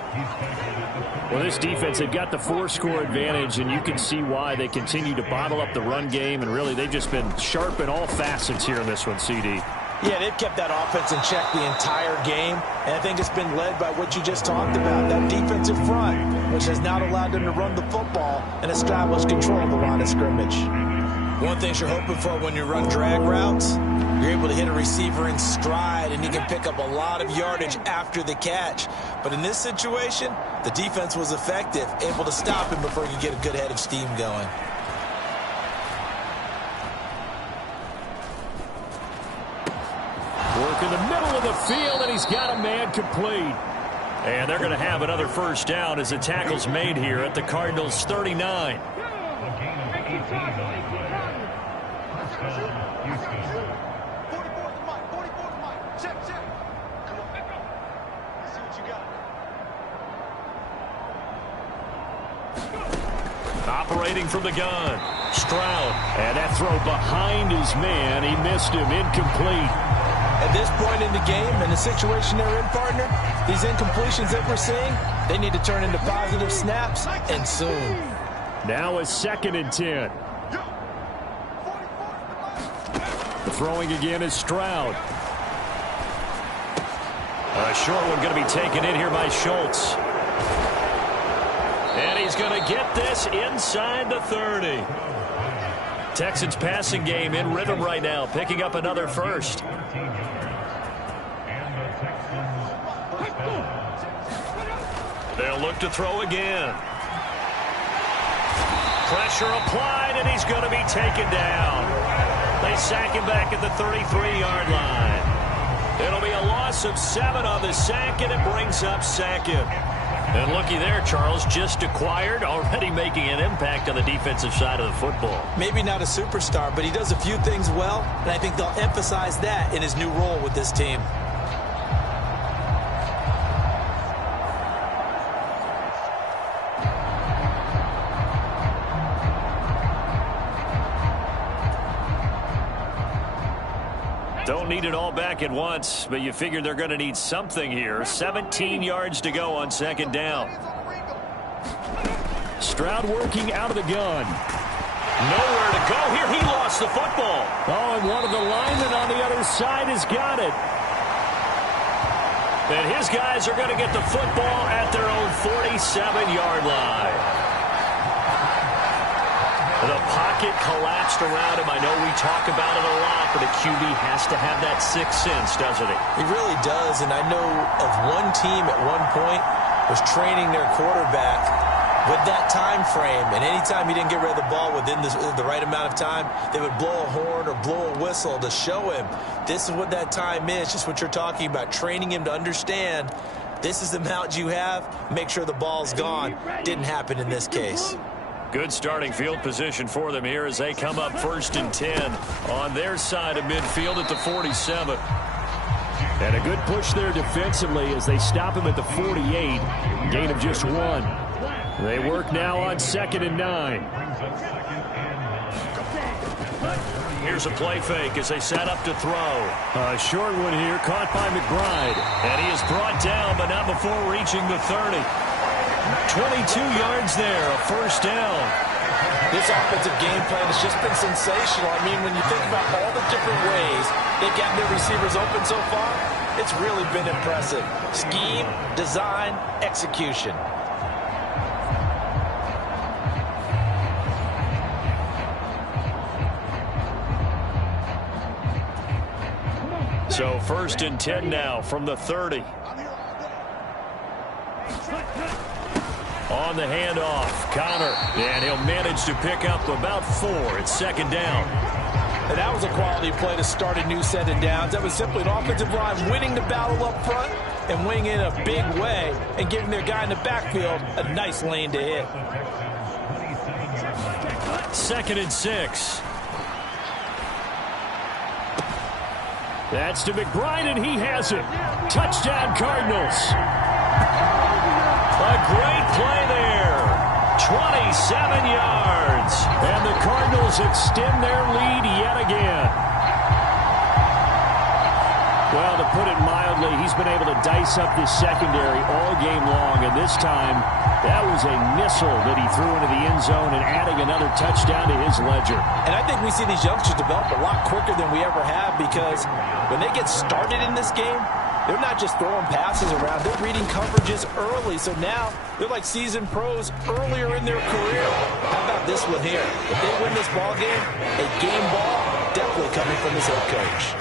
Well, this defense, they've got the 4-score advantage, and you can see why they continue to bottle up the run game, and really they've just been sharp in all facets here in this one, CD. Yeah, they've kept that offense in check the entire game, and I think it's been led by what you just talked about, that defensive front, which has not allowed them to run the football and establish control of the line of scrimmage. One thing you're hoping for when you run drag routes, you're able to hit a receiver in stride, and you can pick up a lot of yardage after the catch. But in this situation, the defense was effective, able to stop him before he could get a good head of steam going. Work in the middle of the field, and he's got a man complete. And they're going to have another first down as the tackle's made here at the Cardinals' 39. Operating from the gun. Stroud. And that throw behind his man. He missed him. Incomplete. At this point in the game and the situation they're in, partner, these incompletions that we're seeing, they need to turn into positive snaps, and soon. Now a 2nd and 10. The throwing again is Stroud. A short one going to be taken in here by Schultz. And he's going to get this inside the 30. Texans passing game in rhythm right now, picking up another first. They'll look to throw again. Pressure applied, and he's going to be taken down. They sack him back at the 33-yard line. It'll be a loss of 7 on the sack, and it brings up 2nd. And looky there, Charles, just acquired, already making an impact on the defensive side of the football. Maybe not a superstar, but he does a few things well, and I think they'll emphasize that in his new role with this team. Don't need it all back at once, but you figure they're going to need something here. 17 yards to go on 2nd down. Stroud working out of the gun. Nowhere to go here. He lost the football. Oh, and one of the linemen on the other side has got it. And his guys are going to get the football at their own 47-yard line. pocket collapsed around him. I know we talk about it a lot, but a QB has to have that sixth sense, doesn't he? He really does, and I know of one team at one point was training their quarterback with that time frame, and anytime he didn't get rid of the ball within the right amount of time, they would blow a horn or blow a whistle to show him this is what that time is, just what you're talking about, training him to understand this is the amount you have, make sure the ball's gone. Didn't happen in this case. Good starting field position for them here as they come up 1st and 10 on their side of midfield at the 47. And a good push there defensively as they stop him at the 48. Gain of just 1. They work now on 2nd and 9. Here's a play fake as they set up to throw. A short one here, caught by McBride. And he is brought down, but not before reaching the 30. 22 yards there, a 1st down. This offensive game plan has just been sensational. I mean, when you think about all the different ways they've gotten their receivers open so far, it's really been impressive. Scheme, design, execution. So 1st and 10 now from the 30. On the handoff, Connor, and he'll manage to pick up about 4. It's 2nd down. And that was a quality play to start a new set of downs. That was simply an offensive line winning the battle up front and winning in a big way and giving their guy in the backfield a nice lane to hit. 2nd and 6. That's to McBride, and he has it. Touchdown, Cardinals. A great play there. 27 yards. And the Cardinals extend their lead yet again. Well, to put it mildly, he's been able to dice up this secondary all game long, and this time that was a missile that he threw into the end zone and adding another touchdown to his ledger. And I think we see these youngsters develop a lot quicker than we ever have because when they get started in this game, they're not just throwing passes around. They're reading coverages early. So now they're like seasoned pros earlier in their career. How about this one here? If they win this ball game, a game ball definitely coming from his head coach.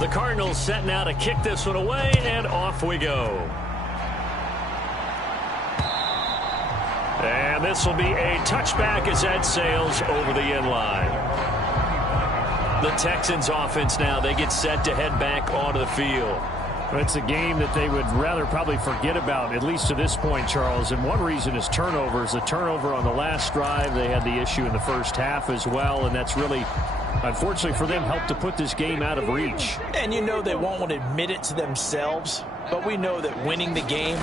The Cardinals set now to kick this one away, and off we go. And this will be a touchback as that sails over the end line. The Texans offense now, they get set to head back onto the field. It's a game that they would rather probably forget about, at least to this point, Charles. And one reason is turnovers. The turnover on the last drive, they had the issue in the first half as well, and that's really, unfortunately for them, helped to put this game out of reach. And you know they won't want to admit it to themselves, but we know that winning the game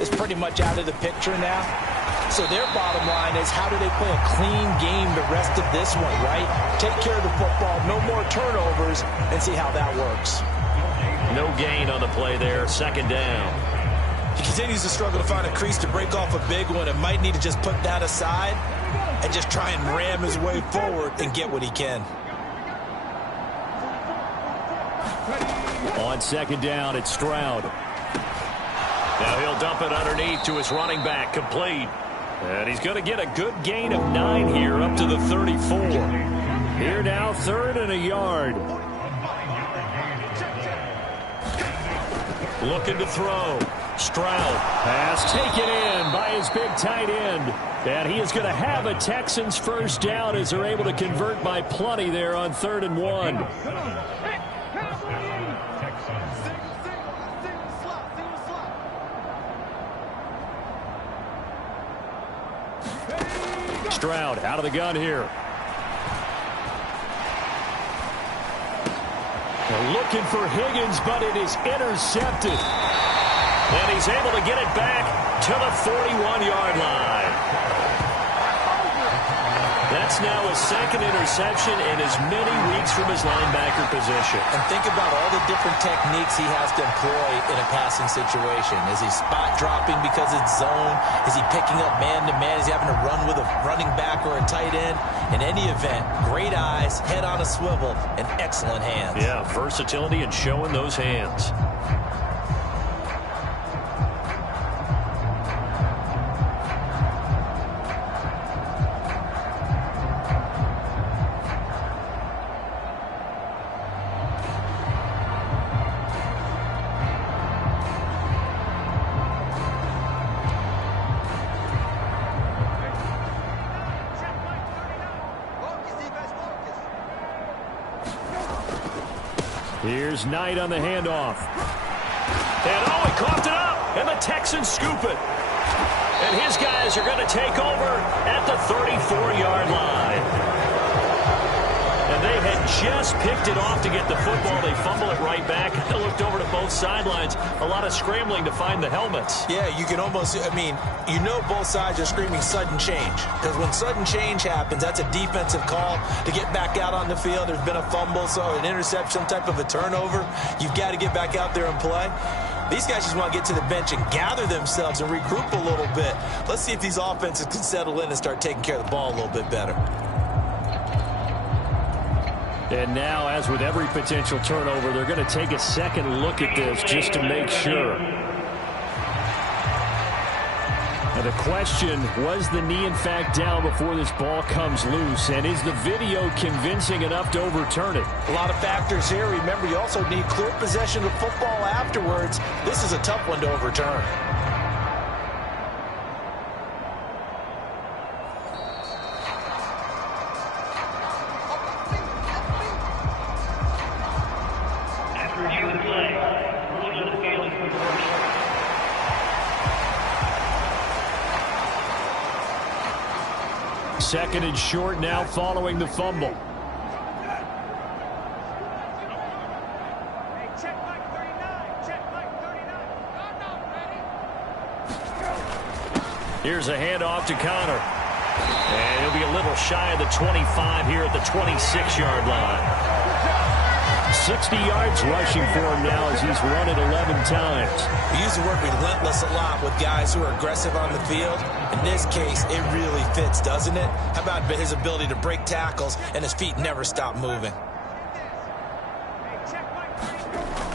is pretty much out of the picture now. So their bottom line is, how do they play a clean game the rest of this one, right? Take care of the football, no more turnovers, and see how that works. No gain on the play there, 2nd down. He continues to struggle to find a crease to break off a big one and might need to just put that aside and just try and ram his way forward and get what he can. On 2nd down, it's Stroud. Now he'll dump it underneath to his running back, complete. And he's going to get a good gain of 9 here up to the 34. Here now, 3rd and a yard. Looking to throw. Stroud. Pass taken in by his big tight end. And he is going to have a Texans first down as they're able to convert by plenty there on 3rd and 1. Stroud out of the gun here. They're looking for Higgins, but it is intercepted. And he's able to get it back to the 41-yard line. That's now his second interception in as many weeks from his linebacker position. And think about all the different techniques he has to employ in a passing situation. Is he spot dropping because it's zone? Is he picking up man-to-man? Is he having to run with a running back or a tight end? In any event, great eyes, head on a swivel, and excellent hands. Yeah, versatility and showing those hands. Here's Knight on the handoff. And oh, he coughed it up, and the Texans scoop it. And his guys are going to take over at the 34-yard line. And they had just picked it off to get the football. They fumble it right back. They looked over to both sidelines. A lot of scrambling to find the helmets. Yeah, you can almost, you know both sides are screaming sudden change. Because when sudden change happens, that's a defensive call to get back out on the field. There's been a fumble, so an interception, some type of a turnover. You've got to get back out there and play. These guys just want to get to the bench and gather themselves and regroup a little bit. Let's see if these offenses can settle in and start taking care of the ball a little bit better. And now, as with every potential turnover, they're going to take a second look at this just to make sure. Now the question, was the knee in fact down before this ball comes loose? And is the video convincing enough to overturn it? A lot of factors here. Remember, you also need clear possession of football afterwards. This is a tough one to overturn. Second and short now following the fumble. Here's a handoff to Connor. And he'll be a little shy of the 25 here at the 26-yard line. 60 yards rushing for him now as he's run it 11 times. We use the word relentless a lot with guys who are aggressive on the field. In this case, it really fits, doesn't it? How about his ability to break tackles and his feet never stop moving?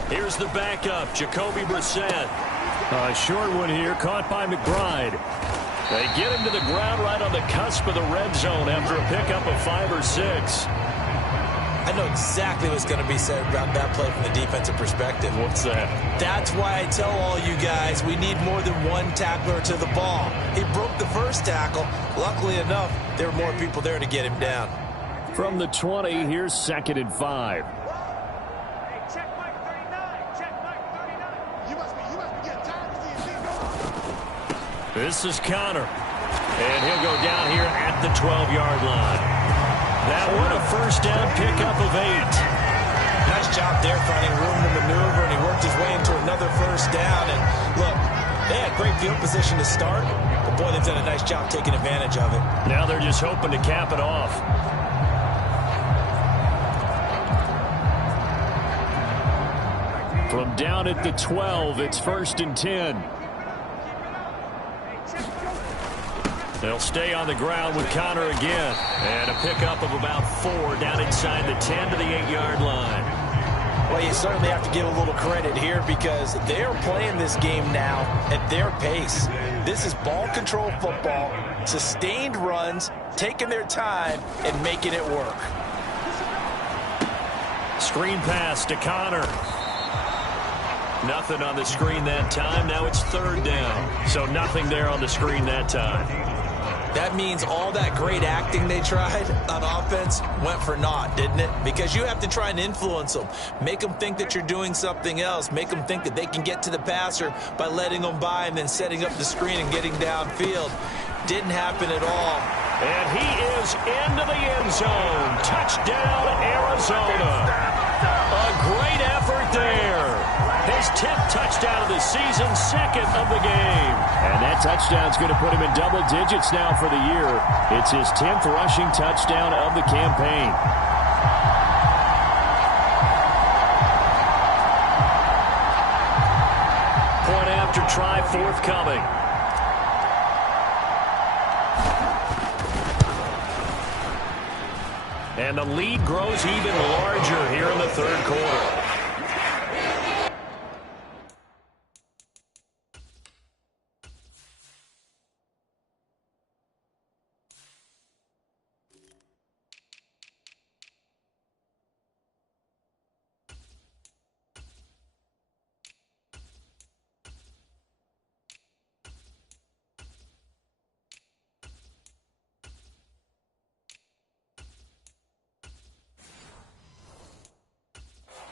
Here's the backup, Jacoby Brissett. A short one here, caught by McBride. They get him to the ground right on the cusp of the red zone after a pickup of 5 or 6. I know exactly what's going to be said about that play from the defensive perspective. What's that? That's why I tell all you guys we need more than one tackler to the ball. He broke the first tackle. Luckily enough, there were more people there to get him down. From the 20, here's 2nd and 5. This is Connor. And he'll go down here at the 12-yard line. That one a first down pickup of 8. Nice job there finding room to maneuver, and he worked his way into another first down. And look, they had great field position to start, but boy, they've done a nice job taking advantage of it. Now they're just hoping to cap it off. From down at the 12, it's 1st and 10. They'll stay on the ground with Connor again. And a pickup of about 4 down inside the 10 to the 8-yard line. Well, you certainly have to give a little credit here because they're playing this game now at their pace. This is ball control football, sustained runs, taking their time, and making it work. Screen pass to Connor. Nothing on the screen that time. Now it's 3rd down. So nothing there on the screen that time. That means all that great acting they tried on offense went for naught, didn't it? Because you have to try and influence them. Make them think that you're doing something else. Make them think that they can get to the passer by letting them by and then setting up the screen and getting downfield. Didn't happen at all. And he is into the end zone. Touchdown, Arizona. A great effort there. His 10th touchdown of the season, second of the game. And that touchdown's going to put him in double digits now for the year. It's his 10th rushing touchdown of the campaign. Point after try forthcoming. And the lead grows even larger here in the third quarter.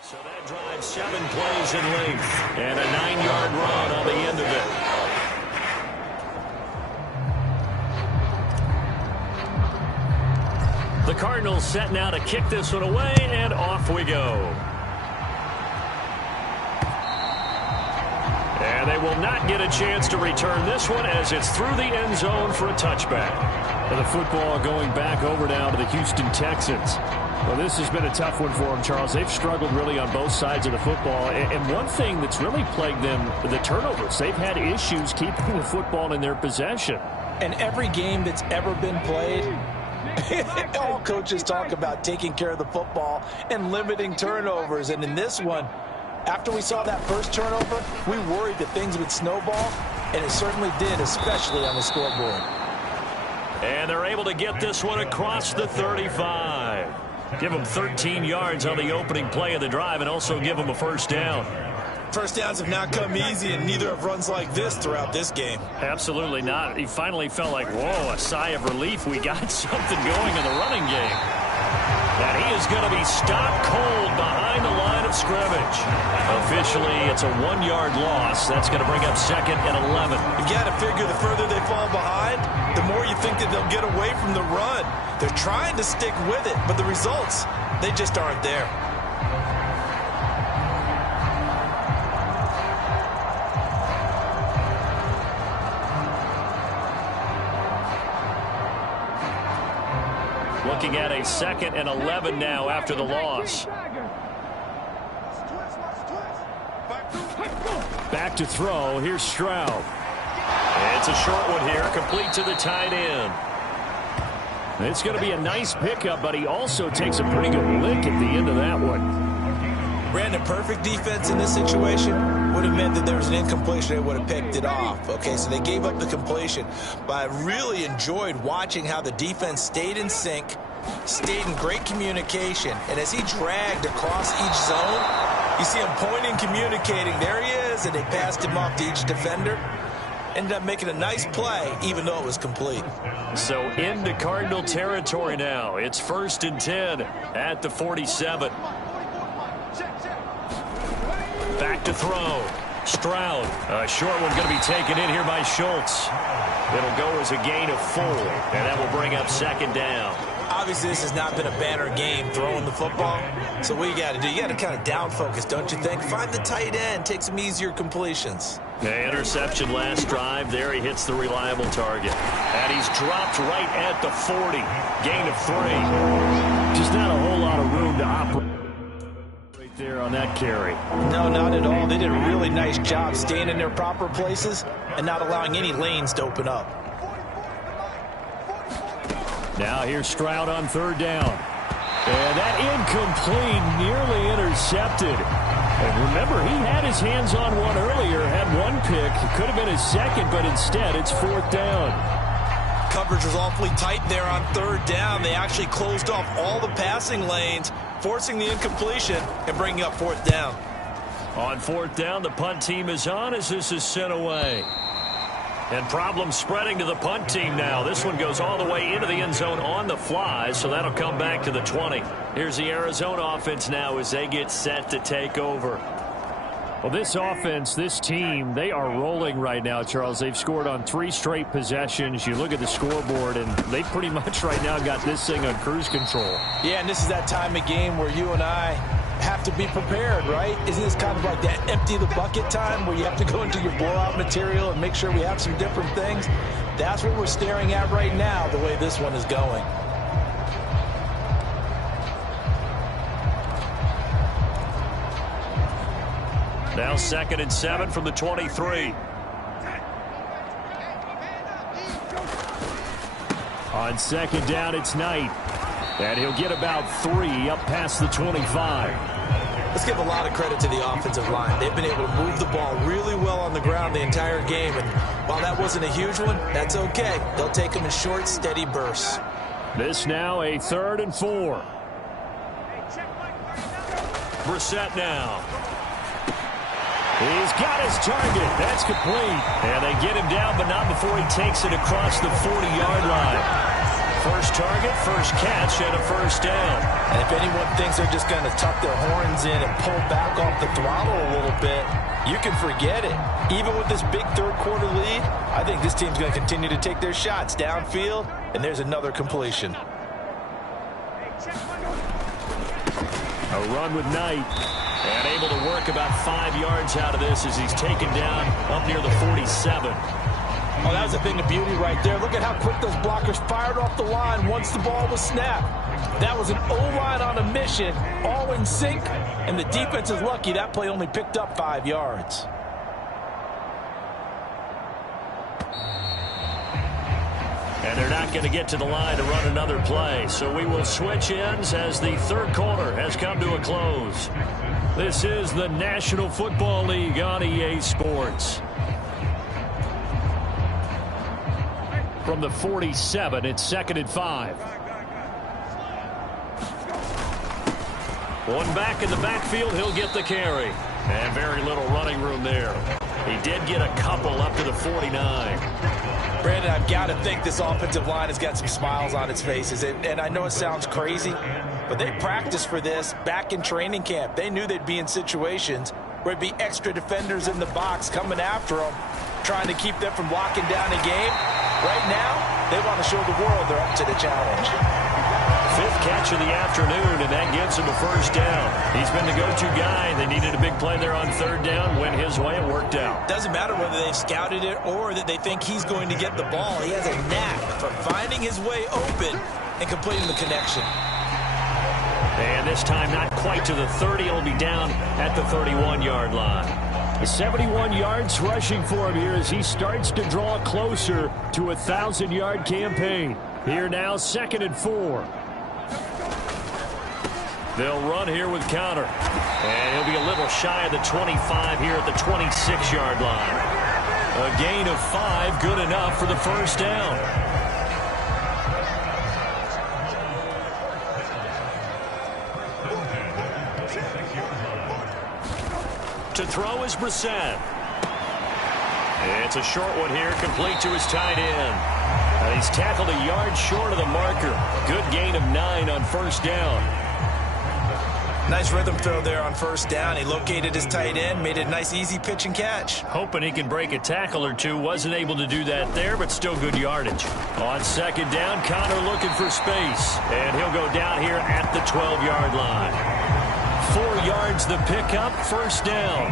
So that drives 7 plays in length and a 9-yard run on the end of it. The Cardinals set now to kick this one away, and off we go. And they will not get a chance to return this one as it's through the end zone for a touchback. And the football going back over now to the Houston Texans. Well, this has been a tough one for them, Charles. They've struggled really on both sides of the football. And one thing that's really plagued them, the turnovers. They've had issues keeping the football in their possession. And every game that's ever been played, all coaches talk about taking care of the football and limiting turnovers. And in this one, after we saw that first turnover, we worried that things would snowball, and it certainly did, especially on the scoreboard. And they're able to get this one across the 35. Give them 13 yards on the opening play of the drive and also give them a first down. First downs have not come easy, and neither have runs like this throughout this game. Absolutely not. He finally felt like, whoa, a sigh of relief. We got something going in the running game. And he is going to be stopped cold behind the line of scrimmage. Officially, it's a 1-yard loss. That's going to bring up 2nd and 11. You got to figure the further they fall behind, the more you think that they'll get away from the run. They're trying to stick with it, but the results, they just aren't there. Looking at a 2nd and 11 now after the loss. Back to throw. Here's Stroud. It's a short one here, complete to the tight end. It's going to be a nice pickup, but he also takes a pretty good lick at the end of that one. Brandon, perfect defense in this situation would have meant that there was an incompletion. They would have picked it off. Okay, so they gave up the completion. But I really enjoyed watching how the defense stayed in sync, stayed in great communication. And as he dragged across each zone, you see him pointing, communicating. There he is, and they passed him off to each defender. Ended up making a nice play, even though it was complete. So into Cardinal territory now. It's 1st and 10 at the 47. Back to throw. Stroud. A short one going to be taken in here by Schultz. It'll go as a gain of 4, and that will bring up 2nd down. Obviously, this has not been a banner game throwing the football. So what you got to do, you got to kind of down focus, don't you think? Find the tight end, take some easier completions. The interception last drive. There he hits the reliable target. And he's dropped right at the 40. Gain of 3. Just not a whole lot of room to operate right there on that carry. No, not at all. They did a really nice job staying in their proper places and not allowing any lanes to open up. Now here's Stroud on 3rd down. And that incomplete, nearly intercepted. And remember, he had his hands on one earlier, had one pick. It could have been his 2nd, but instead it's 4th down. Coverage was awfully tight there on 3rd down. They actually closed off all the passing lanes, forcing the incompletion and bringing up 4th down. On 4th down, the punt team is on as this is sent away. And problems spreading to the punt team now. This one goes all the way into the end zone on the fly, so that'll come back to the 20. Here's the Arizona offense now as they get set to take over. Well, this offense, this team, they are rolling right now, Charles. They've scored on 3 straight possessions. You look at the scoreboard, and they pretty much right now got this thing on cruise control. Yeah, and this is that time of game where you and I have to be prepared, right? Isn't this kind of like that empty the bucket time where you have to go into your blowout material and make sure we have some different things? That's what we're staring at right now, the way this one is going. Now 2nd and 7 from the 23. On 2nd down, it's Knight. And he'll get about 3 up past the 25. Let's give a lot of credit to the offensive line. They've been able to move the ball really well on the ground the entire game. And while that wasn't a huge one, that's okay. They'll take them in short, steady bursts. This now a 3rd and 4. Brissett now. He's got his target. That's complete. And they get him down, but not before he takes it across the 40-yard line. First target, first catch, and a first down. And if anyone thinks they're just going to tuck their horns in and pull back off the throttle a little bit, you can forget it. Even with this big third-quarter lead, I think this team's going to continue to take their shots downfield, and there's another completion. A run with Knight. And able to work about 5 yards out of this as he's taken down up near the 47. Oh, that was a thing of beauty right there. Look at how quick those blockers fired off the line once the ball was snapped. That was an O-line on a mission, all in sync, and the defense is lucky that play only picked up 5 yards. And they're not going to get to the line to run another play. So we will switch ends as the 3rd quarter has come to a close. This is the National Football League on EA Sports. From the 47, it's 2nd and 5. One back in the backfield, he'll get the carry. And very little running room there. He did get a couple up to the 49. Brandon, I've got to think this offensive line has got some smiles on its faces. And I know it sounds crazy, but they practiced for this back in training camp. They knew they'd be in situations where it'd be extra defenders in the box coming after them, trying to keep them from locking down a game. Right now, they want to show the world they're up to the challenge. 5th catch of the afternoon, and that gives him a first down. He's been the go-to guy. They needed a big play there on 3rd down. Went his way. It worked out. Doesn't matter whether they've scouted it or that they think he's going to get the ball. He has a knack for finding his way open and completing the connection. And this time not quite to the 30. It'll be down at the 31-yard line. 71 yards rushing for him here as he starts to draw closer to a 1,000-yard campaign. Here now, 2nd and 4. They'll run here with counter. And he'll be a little shy of the 25 here at the 26-yard line. A gain of 5, good enough for the first down. To throw is Brissett. It's a short one here, complete to his tight end. And he's tackled a yard short of the marker. Good gain of 9 on first down. Nice rhythm throw there on first down. He located his tight end, made it a nice, easy pitch and catch. Hoping he can break a tackle or two. Wasn't able to do that there, but still good yardage. On 2nd down, Connor looking for space. And he'll go down here at the 12-yard line. 4 yards the pickup, first down.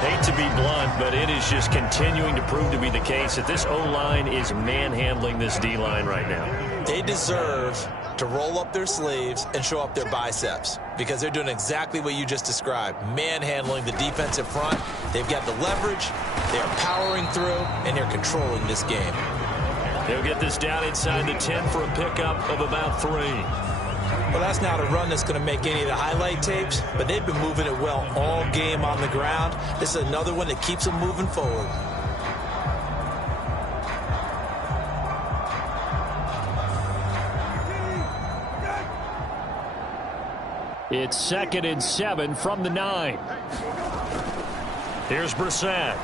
Hate to be blunt, but it is just continuing to prove to be the case that this O-line is manhandling this D-line right now. They deserve to roll up their sleeves and show up their biceps because they're doing exactly what you just described, manhandling the defensive front. They've got the leverage, they are powering through, and they're controlling this game. They'll get this down inside the 10 for a pickup of about 3. Well, that's not a run that's going to make any of the highlight tapes, but they've been moving it well all game on the ground. This is another one that keeps them moving forward. It's 2nd and 7 from the 9. Here's Brissett.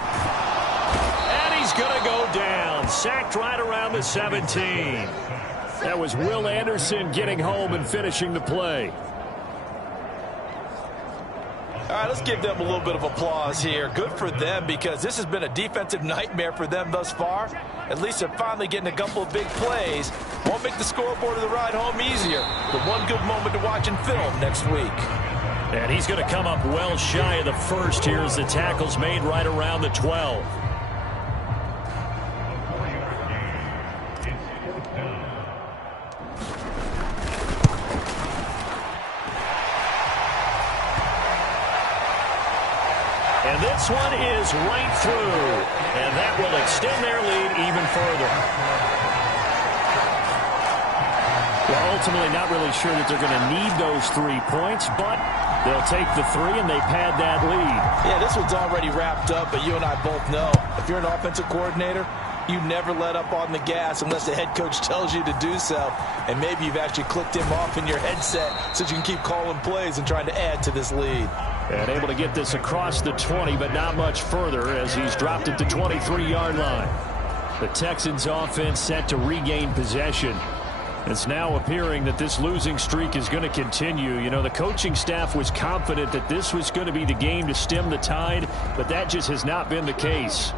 And he's going to go down. Sacked right around the 17. That was Will Anderson getting home and finishing the play. All right, let's give them a little bit of applause here. Good for them, because this has been a defensive nightmare for them thus far. At least they're finally getting a couple of big plays. Won't make the scoreboard of the ride home easier, but one good moment to watch in film next week. And he's going to come up well shy of the first here as the tackle's made right around the 12. And this one is right through, and that will extend their lead even further. Well, ultimately not really sure that they're going to need those 3 points, but they'll take the 3 and they pad that lead. Yeah, this one's already wrapped up, but you and I both know if you're an offensive coordinator, you never let up on the gas unless the head coach tells you to do so. And maybe you've actually clicked him off in your headset so you can keep calling plays and trying to add to this lead. And able to get this across the 20, but not much further as he's dropped it to 23-yard line. The Texans offense set to regain possession. It's now appearing that this losing streak is going to continue. You know, the coaching staff was confident that this was going to be the game to stem the tide, but that just has not been the case.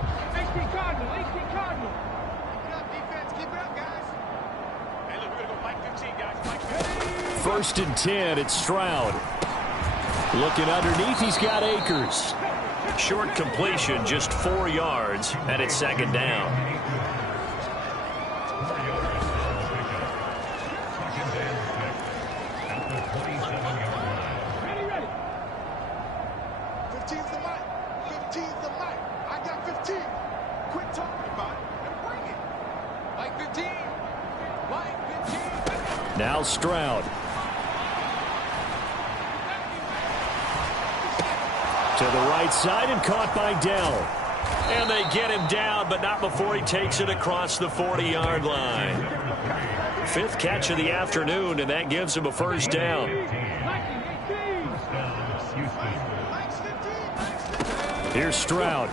First and 10, it's Stroud. Looking underneath, he's got Akers. Short completion, just 4 yards, and it's second down. Now Stroud. To the right side and caught by Dell. And they get him down, but not before he takes it across the 40-yard line. 5th catch of the afternoon, and that gives him a first down. Here's Stroud.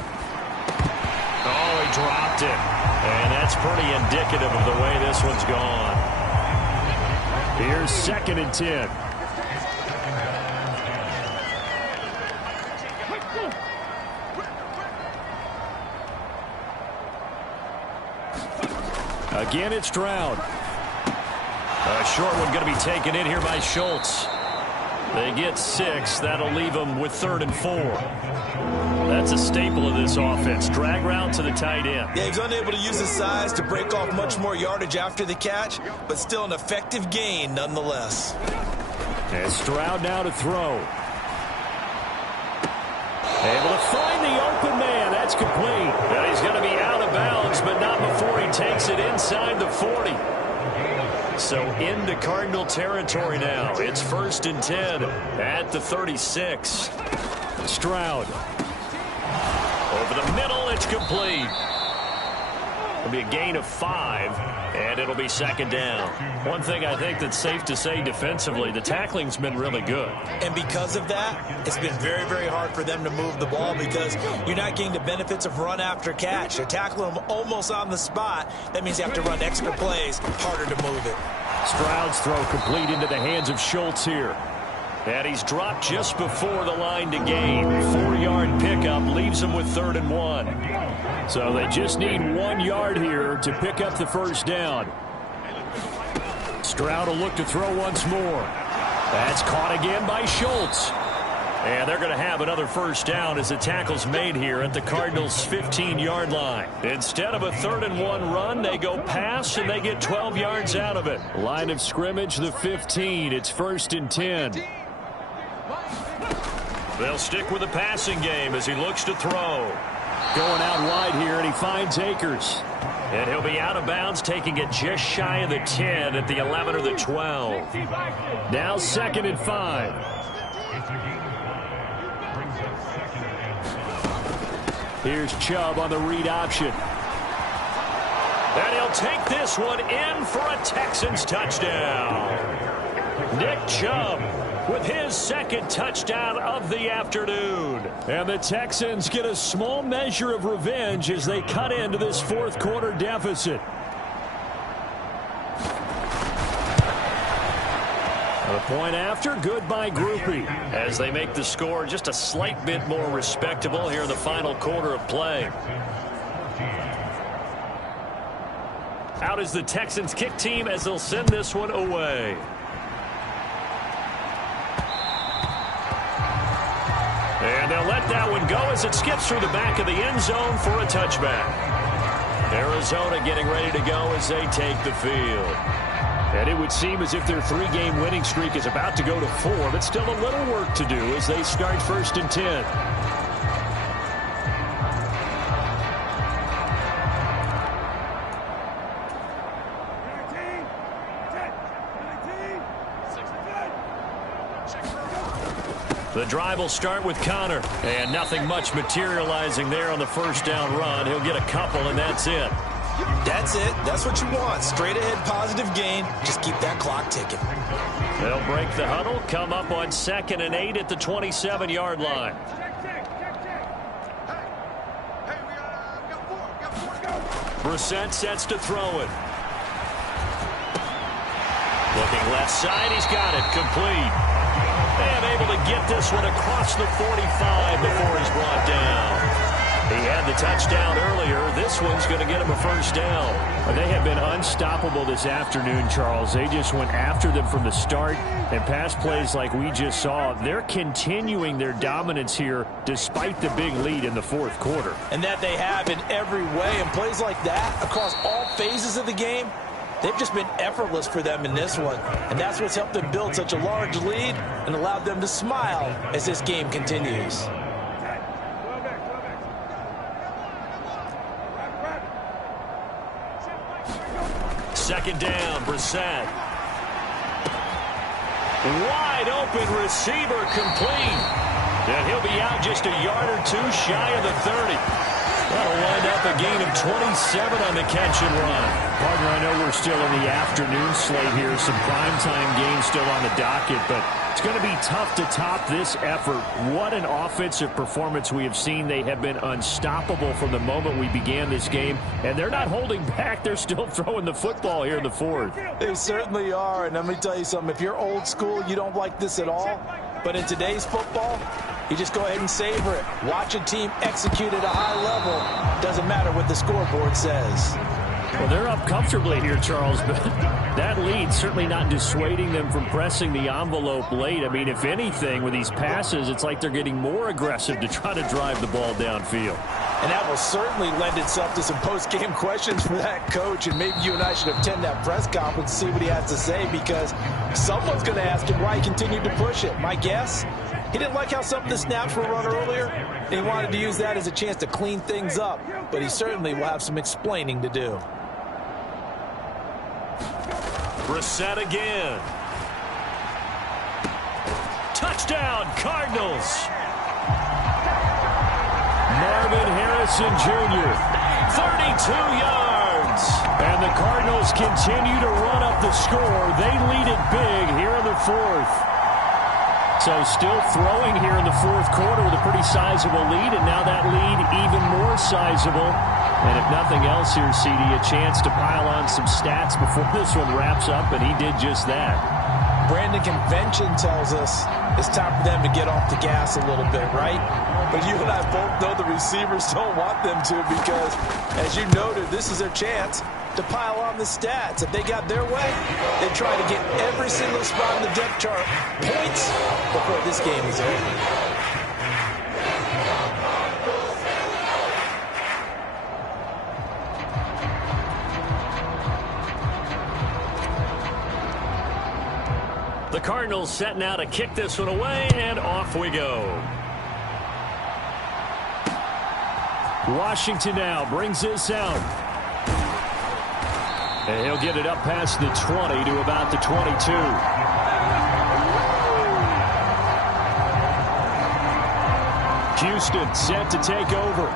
Oh, he dropped it. And that's pretty indicative of the way this one's gone. Here's 2nd and 10. Again, it's Stroud. A short one going to be taken in here by Schultz. They get 6. That'll leave them with 3rd and 4. That's a staple of this offense. Drag route to the tight end. Yeah, he's unable to use his size to break off much more yardage after the catch, but still an effective gain nonetheless. And Stroud now to throw. Able to find the open man. That's complete. And he's going to be out of bounds, but not before he takes it inside the 40. So into Cardinal territory now. It's 1st and 10 at the 36. Stroud. Over the middle, it's complete. It'll be a gain of 5, and it'll be 2nd down. One thing I think that's safe to say defensively, the tackling's been really good. And because of that, it's been very, very hard for them to move the ball because you're not getting the benefits of run after catch. They're tackling them almost on the spot. That means you have to run extra plays, harder to move it. Stroud's throw complete into the hands of Schultz here. And he's dropped just before the line to gain. 4-yard pickup leaves him with 3rd and 1. So they just need 1 yard here to pick up the first down. Stroud will look to throw once more. That's caught again by Schultz. And they're going to have another first down as the tackle's made here at the Cardinals' 15-yard line. Instead of a 3rd and 1 run, they go pass and they get 12 yards out of it. Line of scrimmage, the 15. It's 1st and 10. They'll stick with the passing game as he looks to throw. Going out wide here, and he finds Akers. And he'll be out of bounds, taking it just shy of the 10 at the 11 or the 12. Now 2nd and 5. Here's Chubb on the read option. And he'll take this one in for a Texans touchdown. Nick Chubb with his 2nd touchdown of the afternoon. And the Texans get a small measure of revenge as they cut into this 4th quarter deficit. A point after, good by Groupie, as they make the score just a slight bit more respectable here in the final quarter of play. Out is the Texans kick team as they'll send this one away. And they'll let that one go as it skips through the back of the end zone for a touchback. Arizona getting ready to go as they take the field. And it would seem as if their 3-game winning streak is about to go to 4, but still a little work to do as they start 1st and 10. The drive will start with Connor, and nothing much materializing there on the first down run. He'll get a couple, and that's it. That's it. That's what you want. Straight ahead positive gain. Just keep that clock ticking. They'll break the huddle, come up on 2nd and 8 at the 27-yard line. Brissett sets to throw it. Looking left side, he's got it, complete. And able to get this one across the 45 before he's brought down. He had the touchdown earlier. This one's going to get him a first down. They have been unstoppable this afternoon, Charles. They just went after them from the start, and pass plays like we just saw, they're continuing their dominance here despite the big lead in the 4th quarter. And that they have in every way, and plays like that across all phases of the game, they've just been effortless for them in this one. And that's what's helped them build such a large lead and allowed them to smile as this game continues. Second down, Brissett. Wide open receiver, complete. And he'll be out just a yard or 2 shy of the 30. That'll wind up a gain of 27 on the catch and run. Partner, I know we're still in the afternoon slate here. Some primetime games still on the docket, but it's going to be tough to top this effort. What an offensive performance we have seen. They have been unstoppable from the moment we began this game, and they're not holding back. They're still throwing the football here in the 4th. They certainly are, and let me tell you something. If you're old school, you don't like this at all. But in today's football, you just go ahead and savor it. Watch a team execute at a high level. Doesn't matter what the scoreboard says. Well, they're up comfortably here, Charles, but that lead certainly not dissuading them from pressing the envelope late. I mean, if anything, with these passes, it's like they're getting more aggressive to try to drive the ball downfield. And that will certainly lend itself to some post-game questions for that coach, and maybe you and I should attend that press conference and see what he has to say, because someone's going to ask him why he continued to push it. My guess, he didn't like how some of the snaps were run earlier, and he wanted to use that as a chance to clean things up, but he certainly will have some explaining to do. Brissett again. Touchdown, Cardinals. Marvin Harrison Jr., 32 yards. And the Cardinals continue to run up the score. They lead it big here in the 4th. So still throwing here in the 4th quarter with a pretty sizable lead, and now that lead even more sizable. And if nothing else here, CD, a chance to pile on some stats before this one wraps up, and he did just that. Brandon, convention tells us it's time for them to get off the gas a little bit, right? But you and I both know the receivers don't want them to, because, as you noted, this is their chance to pile on the stats. If they got their way, they try to get every single spot in the depth chart points before this game is over. The Cardinals set now to kick this one away, and off we go. Washington now brings this out. And he'll get it up past the 20 to about the 22. Houston set to take over.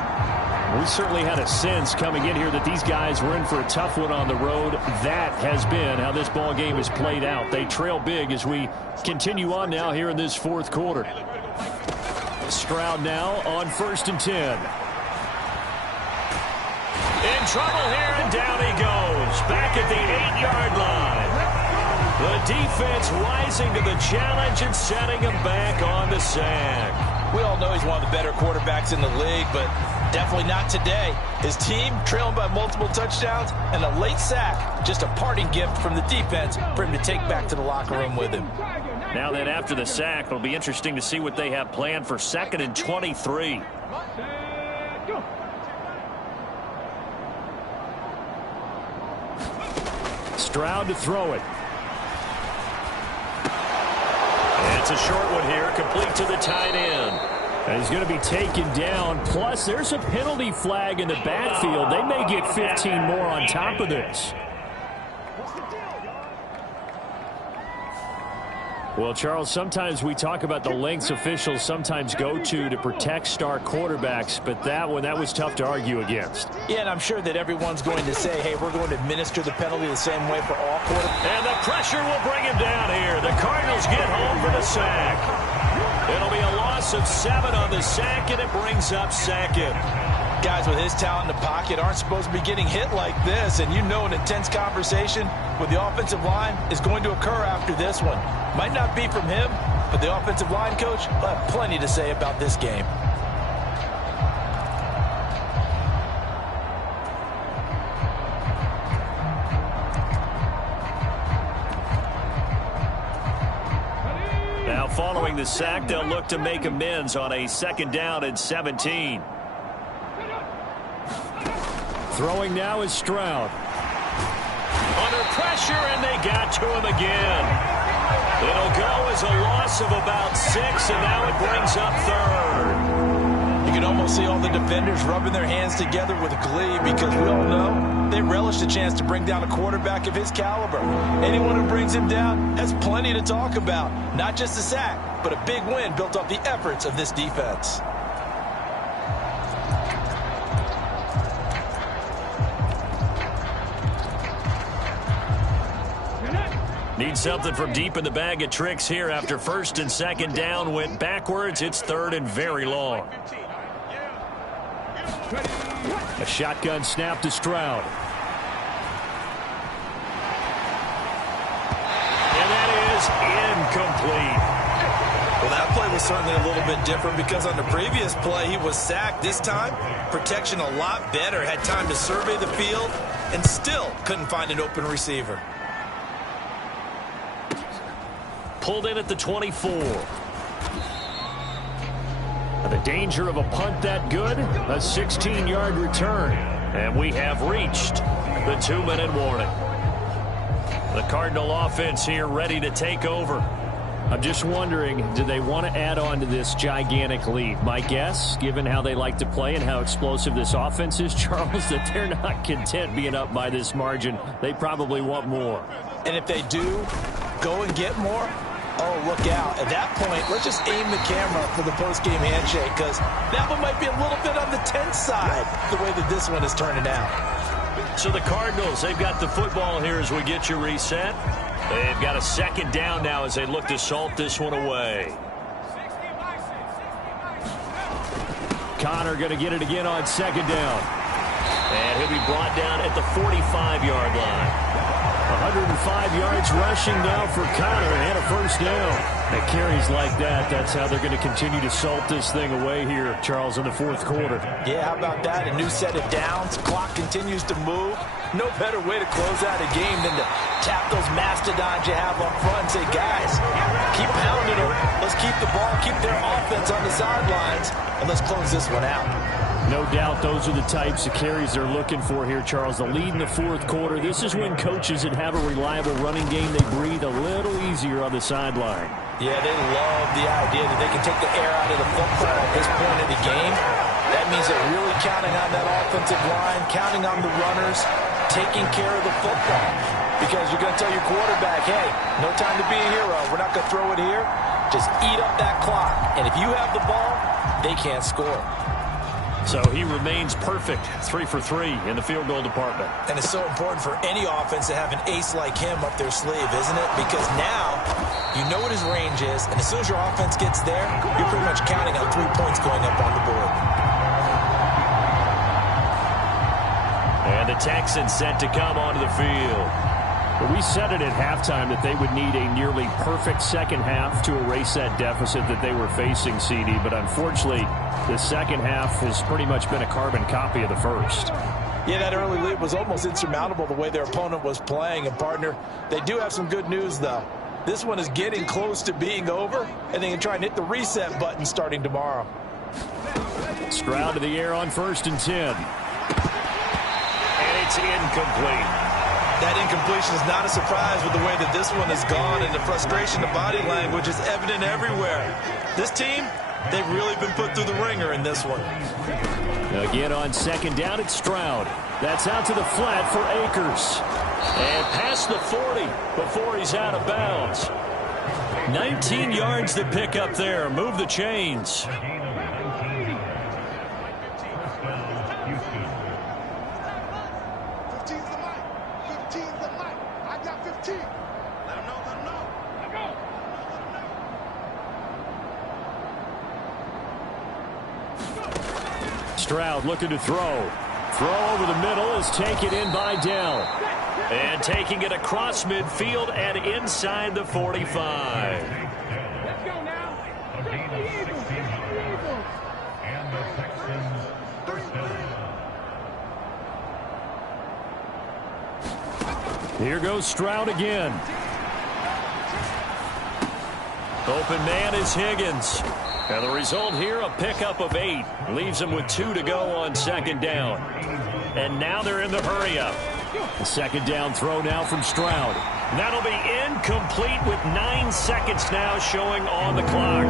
We certainly had a sense coming in here that these guys were in for a tough one on the road. That has been how this ball game has played out. They trail big as we continue on now here in this 4th quarter. Stroud now on 1st and 10. In trouble here, and down he goes. Back at the 8-yard line. The defense rising to the challenge and setting him back on the sack. We all know he's one of the better quarterbacks in the league, but definitely not today. His team trailing by multiple touchdowns and a late sack. Just a parting gift from the defense for him to take back to the locker room with him. Now then, after the sack, it'll be interesting to see what they have planned for 2nd and 23. Stroud to throw it. It's a short one here, complete to the tight end. And he's going to be taken down. Plus, there's a penalty flag in the backfield. They may get 15 more on top of this. Well, Charles, sometimes we talk about the lengths officials sometimes go to protect star quarterbacks, but that was tough to argue against. Yeah, and I'm sure that everyone's going to say, hey, we're going to administer the penalty the same way for all quarterbacks. And the pressure will bring him down here. The Cardinals get home for the sack. It'll be a loss of 7 on the sack, and it brings up 2nd. Guys with his talent in the pocket aren't supposed to be getting hit like this, and you know an intense conversation with the offensive line is going to occur after this one. Might not be from him, but the offensive line coach will have plenty to say about this game. Now following the sack, they'll look to make amends on a 2nd down and 17. Throwing now is Stroud. Under pressure, and they got to him again. It'll go as a loss of about 6, and now it brings up 3rd. You can almost see all the defenders rubbing their hands together with glee because we all know they relish the chance to bring down a quarterback of his caliber. Anyone who brings him down has plenty to talk about. Not just a sack, but a big win built off the efforts of this defense. Need something from deep in the bag of tricks here after 1st and 2nd down went backwards. It's 3rd and very long. A shotgun snap to Stroud. And that is incomplete. Well, that play was certainly a little bit different because on the previous play, he was sacked. This time, protection a lot better. Had time to survey the field and still couldn't find an open receiver. Pulled in at the 24. The danger of a punt that good, a 16-yard return. And we have reached the 2-minute warning. The Cardinal offense here ready to take over. I'm just wondering, do they want to add on to this gigantic lead? My guess, given how they like to play and how explosive this offense is, Charles, that they're not content being up by this margin. They probably want more. And if they do go and get more, oh, look out. At that point, let's just aim the camera for the post-game handshake because that one might be a little bit on the tense side, the way that this one is turning out. So the Cardinals, they've got the football here as we get you reset. They've got a 2nd down now as they look to salt this one away. Connor going to get it again on 2nd down. And he'll be brought down at the 45-yard line. 105 yards rushing now for Connor and a 1st down. And carries like that, that's how they're going to continue to salt this thing away here, Charles, in the 4th quarter. Yeah, how about that? A new set of downs. Clock continues to move. No better way to close out a game than to tap those mastodons you have up front and say, guys, keep pounding them. Let's keep the ball, keep their offense on the sidelines, and let's close this one out. No doubt those are the types of carries they're looking for here, Charles. The lead in the 4th quarter. This is when coaches that have a reliable running game, they breathe a little easier on the sideline. Yeah, they love the idea that they can take the air out of the football at this point of the game. That means they're really counting on that offensive line, counting on the runners, taking care of the football. Because you're going to tell your quarterback, hey, no time to be a hero. We're not going to throw it here. Just eat up that clock. And if you have the ball, they can't score. So he remains perfect, 3 for 3 in the field goal department. And it's so important for any offense to have an ace like him up their sleeve, isn't it? Because now you know what his range is, and as soon as your offense gets there, you're pretty much counting on 3 points going up on the board. And the Texans set to come onto the field. But we said it at halftime that they would need a nearly perfect second half to erase that deficit that they were facing, CD. But unfortunately, the second half has pretty much been a carbon copy of the first. Yeah, that early lead was almost insurmountable the way their opponent was playing. And, partner, they do have some good news, though. This one is getting close to being over, and they can try and hit the reset button starting tomorrow. Stroud to the air on 1st and 10. And it's incomplete. That incompletion is not a surprise with the way that this one has gone, and the frustration, the body language is evident everywhere. This team, they've really been put through the ringer in this one. Again on 2nd down, it's Stroud. That's out to the flat for Akers. And past the 40 before he's out of bounds. 19 yards to pick up there. Move the chains. Stroud looking to throw. Throw over the middle is taken in by Dell. And taking it across midfield and inside the 45. Let's go now. And the Texans first down. Here goes Stroud again. Open man is Higgins. And the result here, a pickup of 8. Leaves them with 2 to go on 2nd down. And now they're in the hurry-up. The 2nd down throw now from Stroud. That'll be incomplete with 9 seconds now showing on the clock.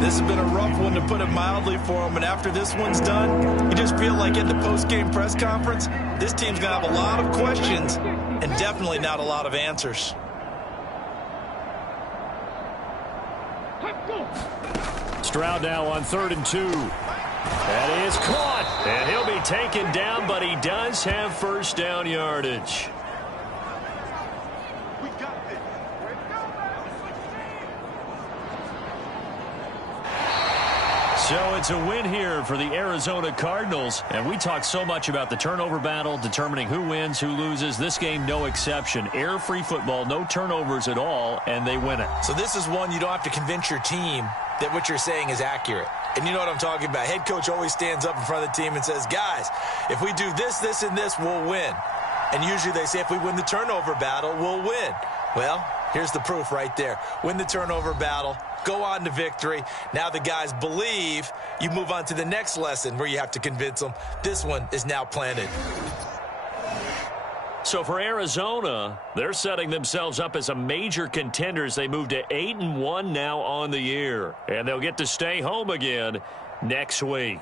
This has been a rough one, to put it mildly, for him. And after this one's done, you just feel like at the post-game press conference, this team's going to have a lot of questions and definitely not a lot of answers. Stroud now on 3rd and 2. That is caught. And he'll be taken down, but he does have first down yardage. So it's a win here for the Arizona Cardinals. And we talked so much about the turnover battle, determining who wins, who loses. This game, no exception. Error-free football, no turnovers at all, and they win it. So this is one you don't have to convince your team that what you're saying is accurate. And you know what I'm talking about. Head coach always stands up in front of the team and says, guys, if we do this, this, and this, we'll win. And usually they say if we win the turnover battle, we'll win. Well, here's the proof right there. Win the turnover battle, go on to victory. Now the guys believe. You move on to the next lesson where you have to convince them. This one is now planted. So for Arizona, they're setting themselves up as a major contenders. They move to 8-1 now on the year. And they'll get to stay home again next week.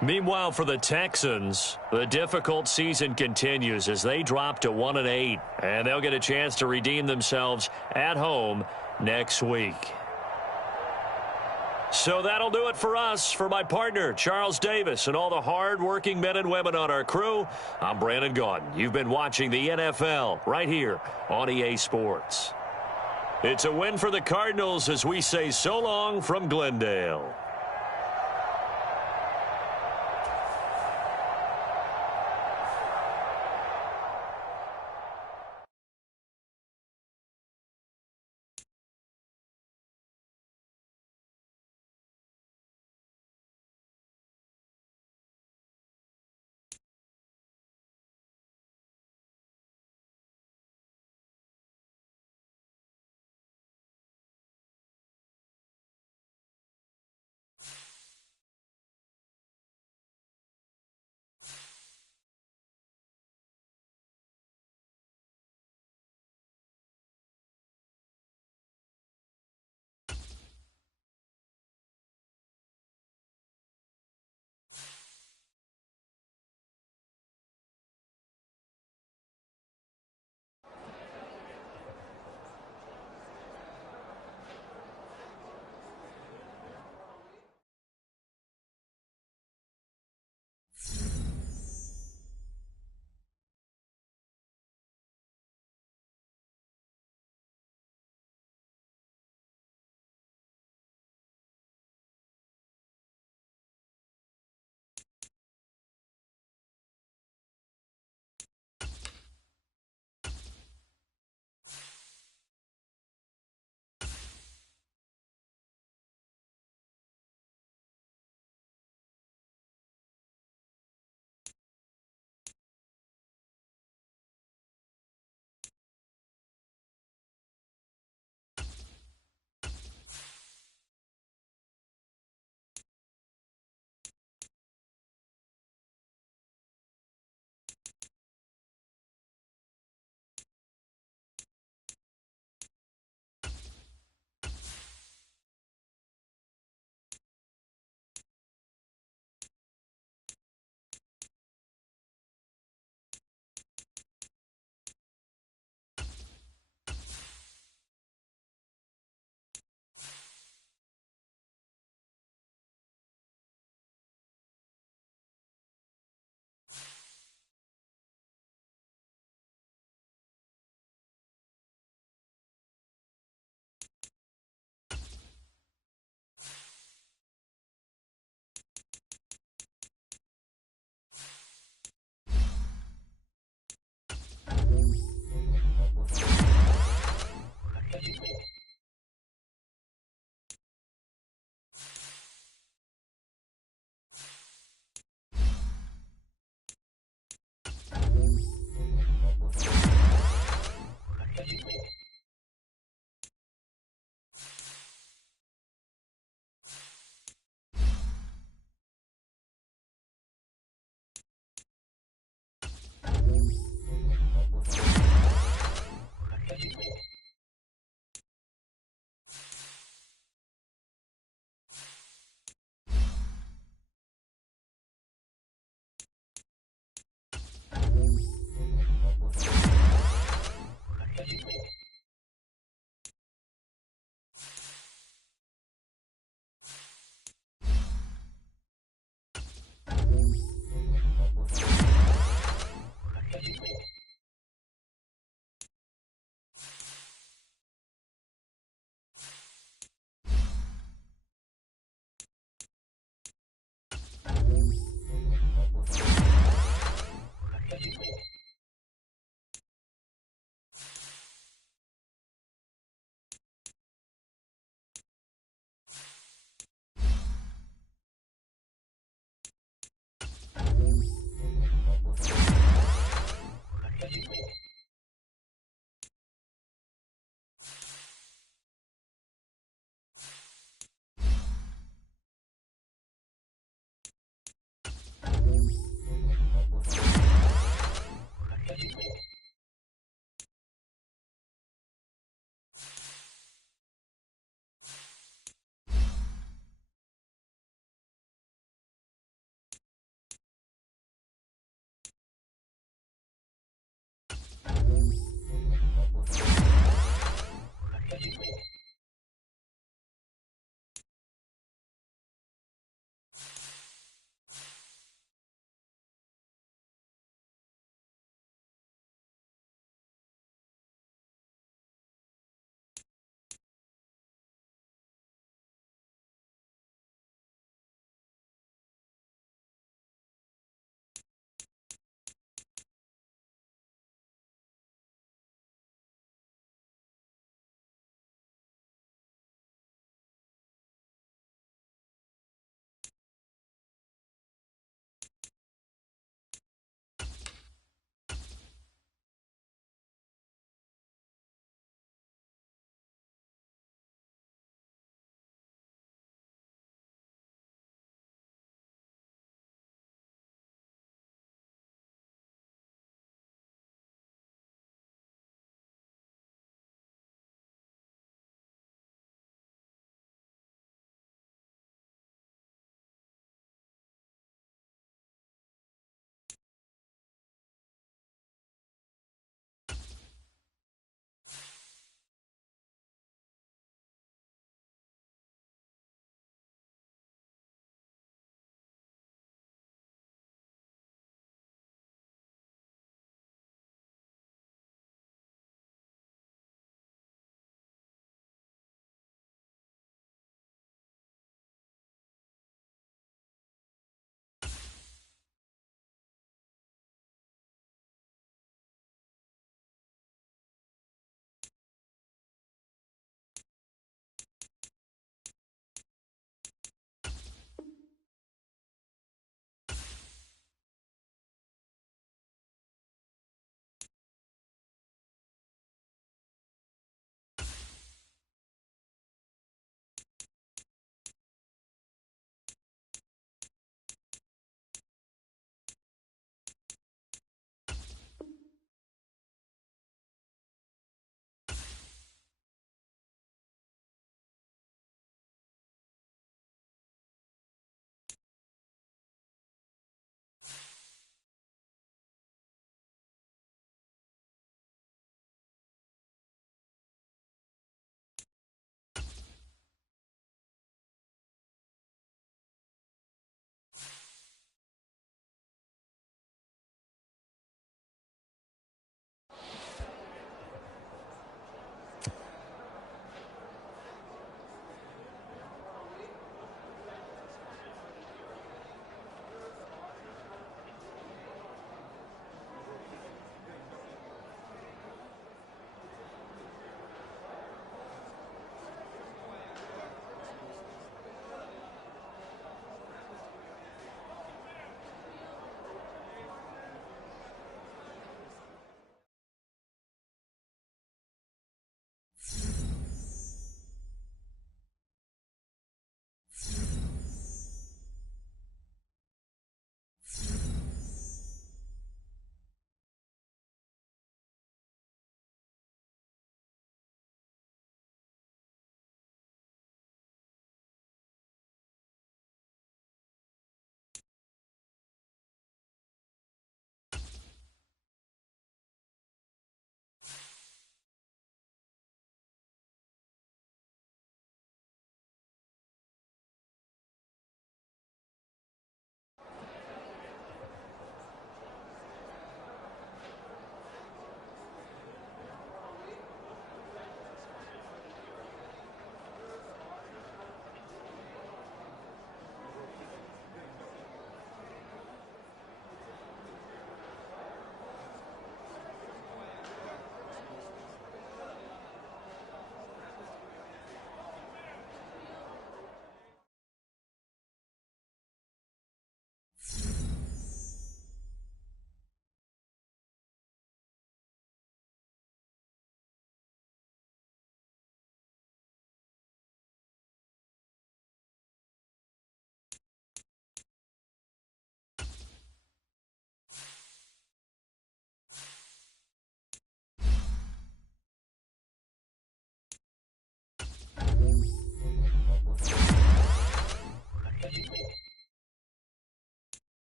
Meanwhile, for the Texans, the difficult season continues as they drop to 1-8. And they'll get a chance to redeem themselves at home next week. So that'll do it for us. For my partner, Charles Davis, and all the hard-working men and women on our crew, I'm Brandon Gaudin. You've been watching the NFL right here on EA Sports. It's a win for the Cardinals as we say so long from Glendale.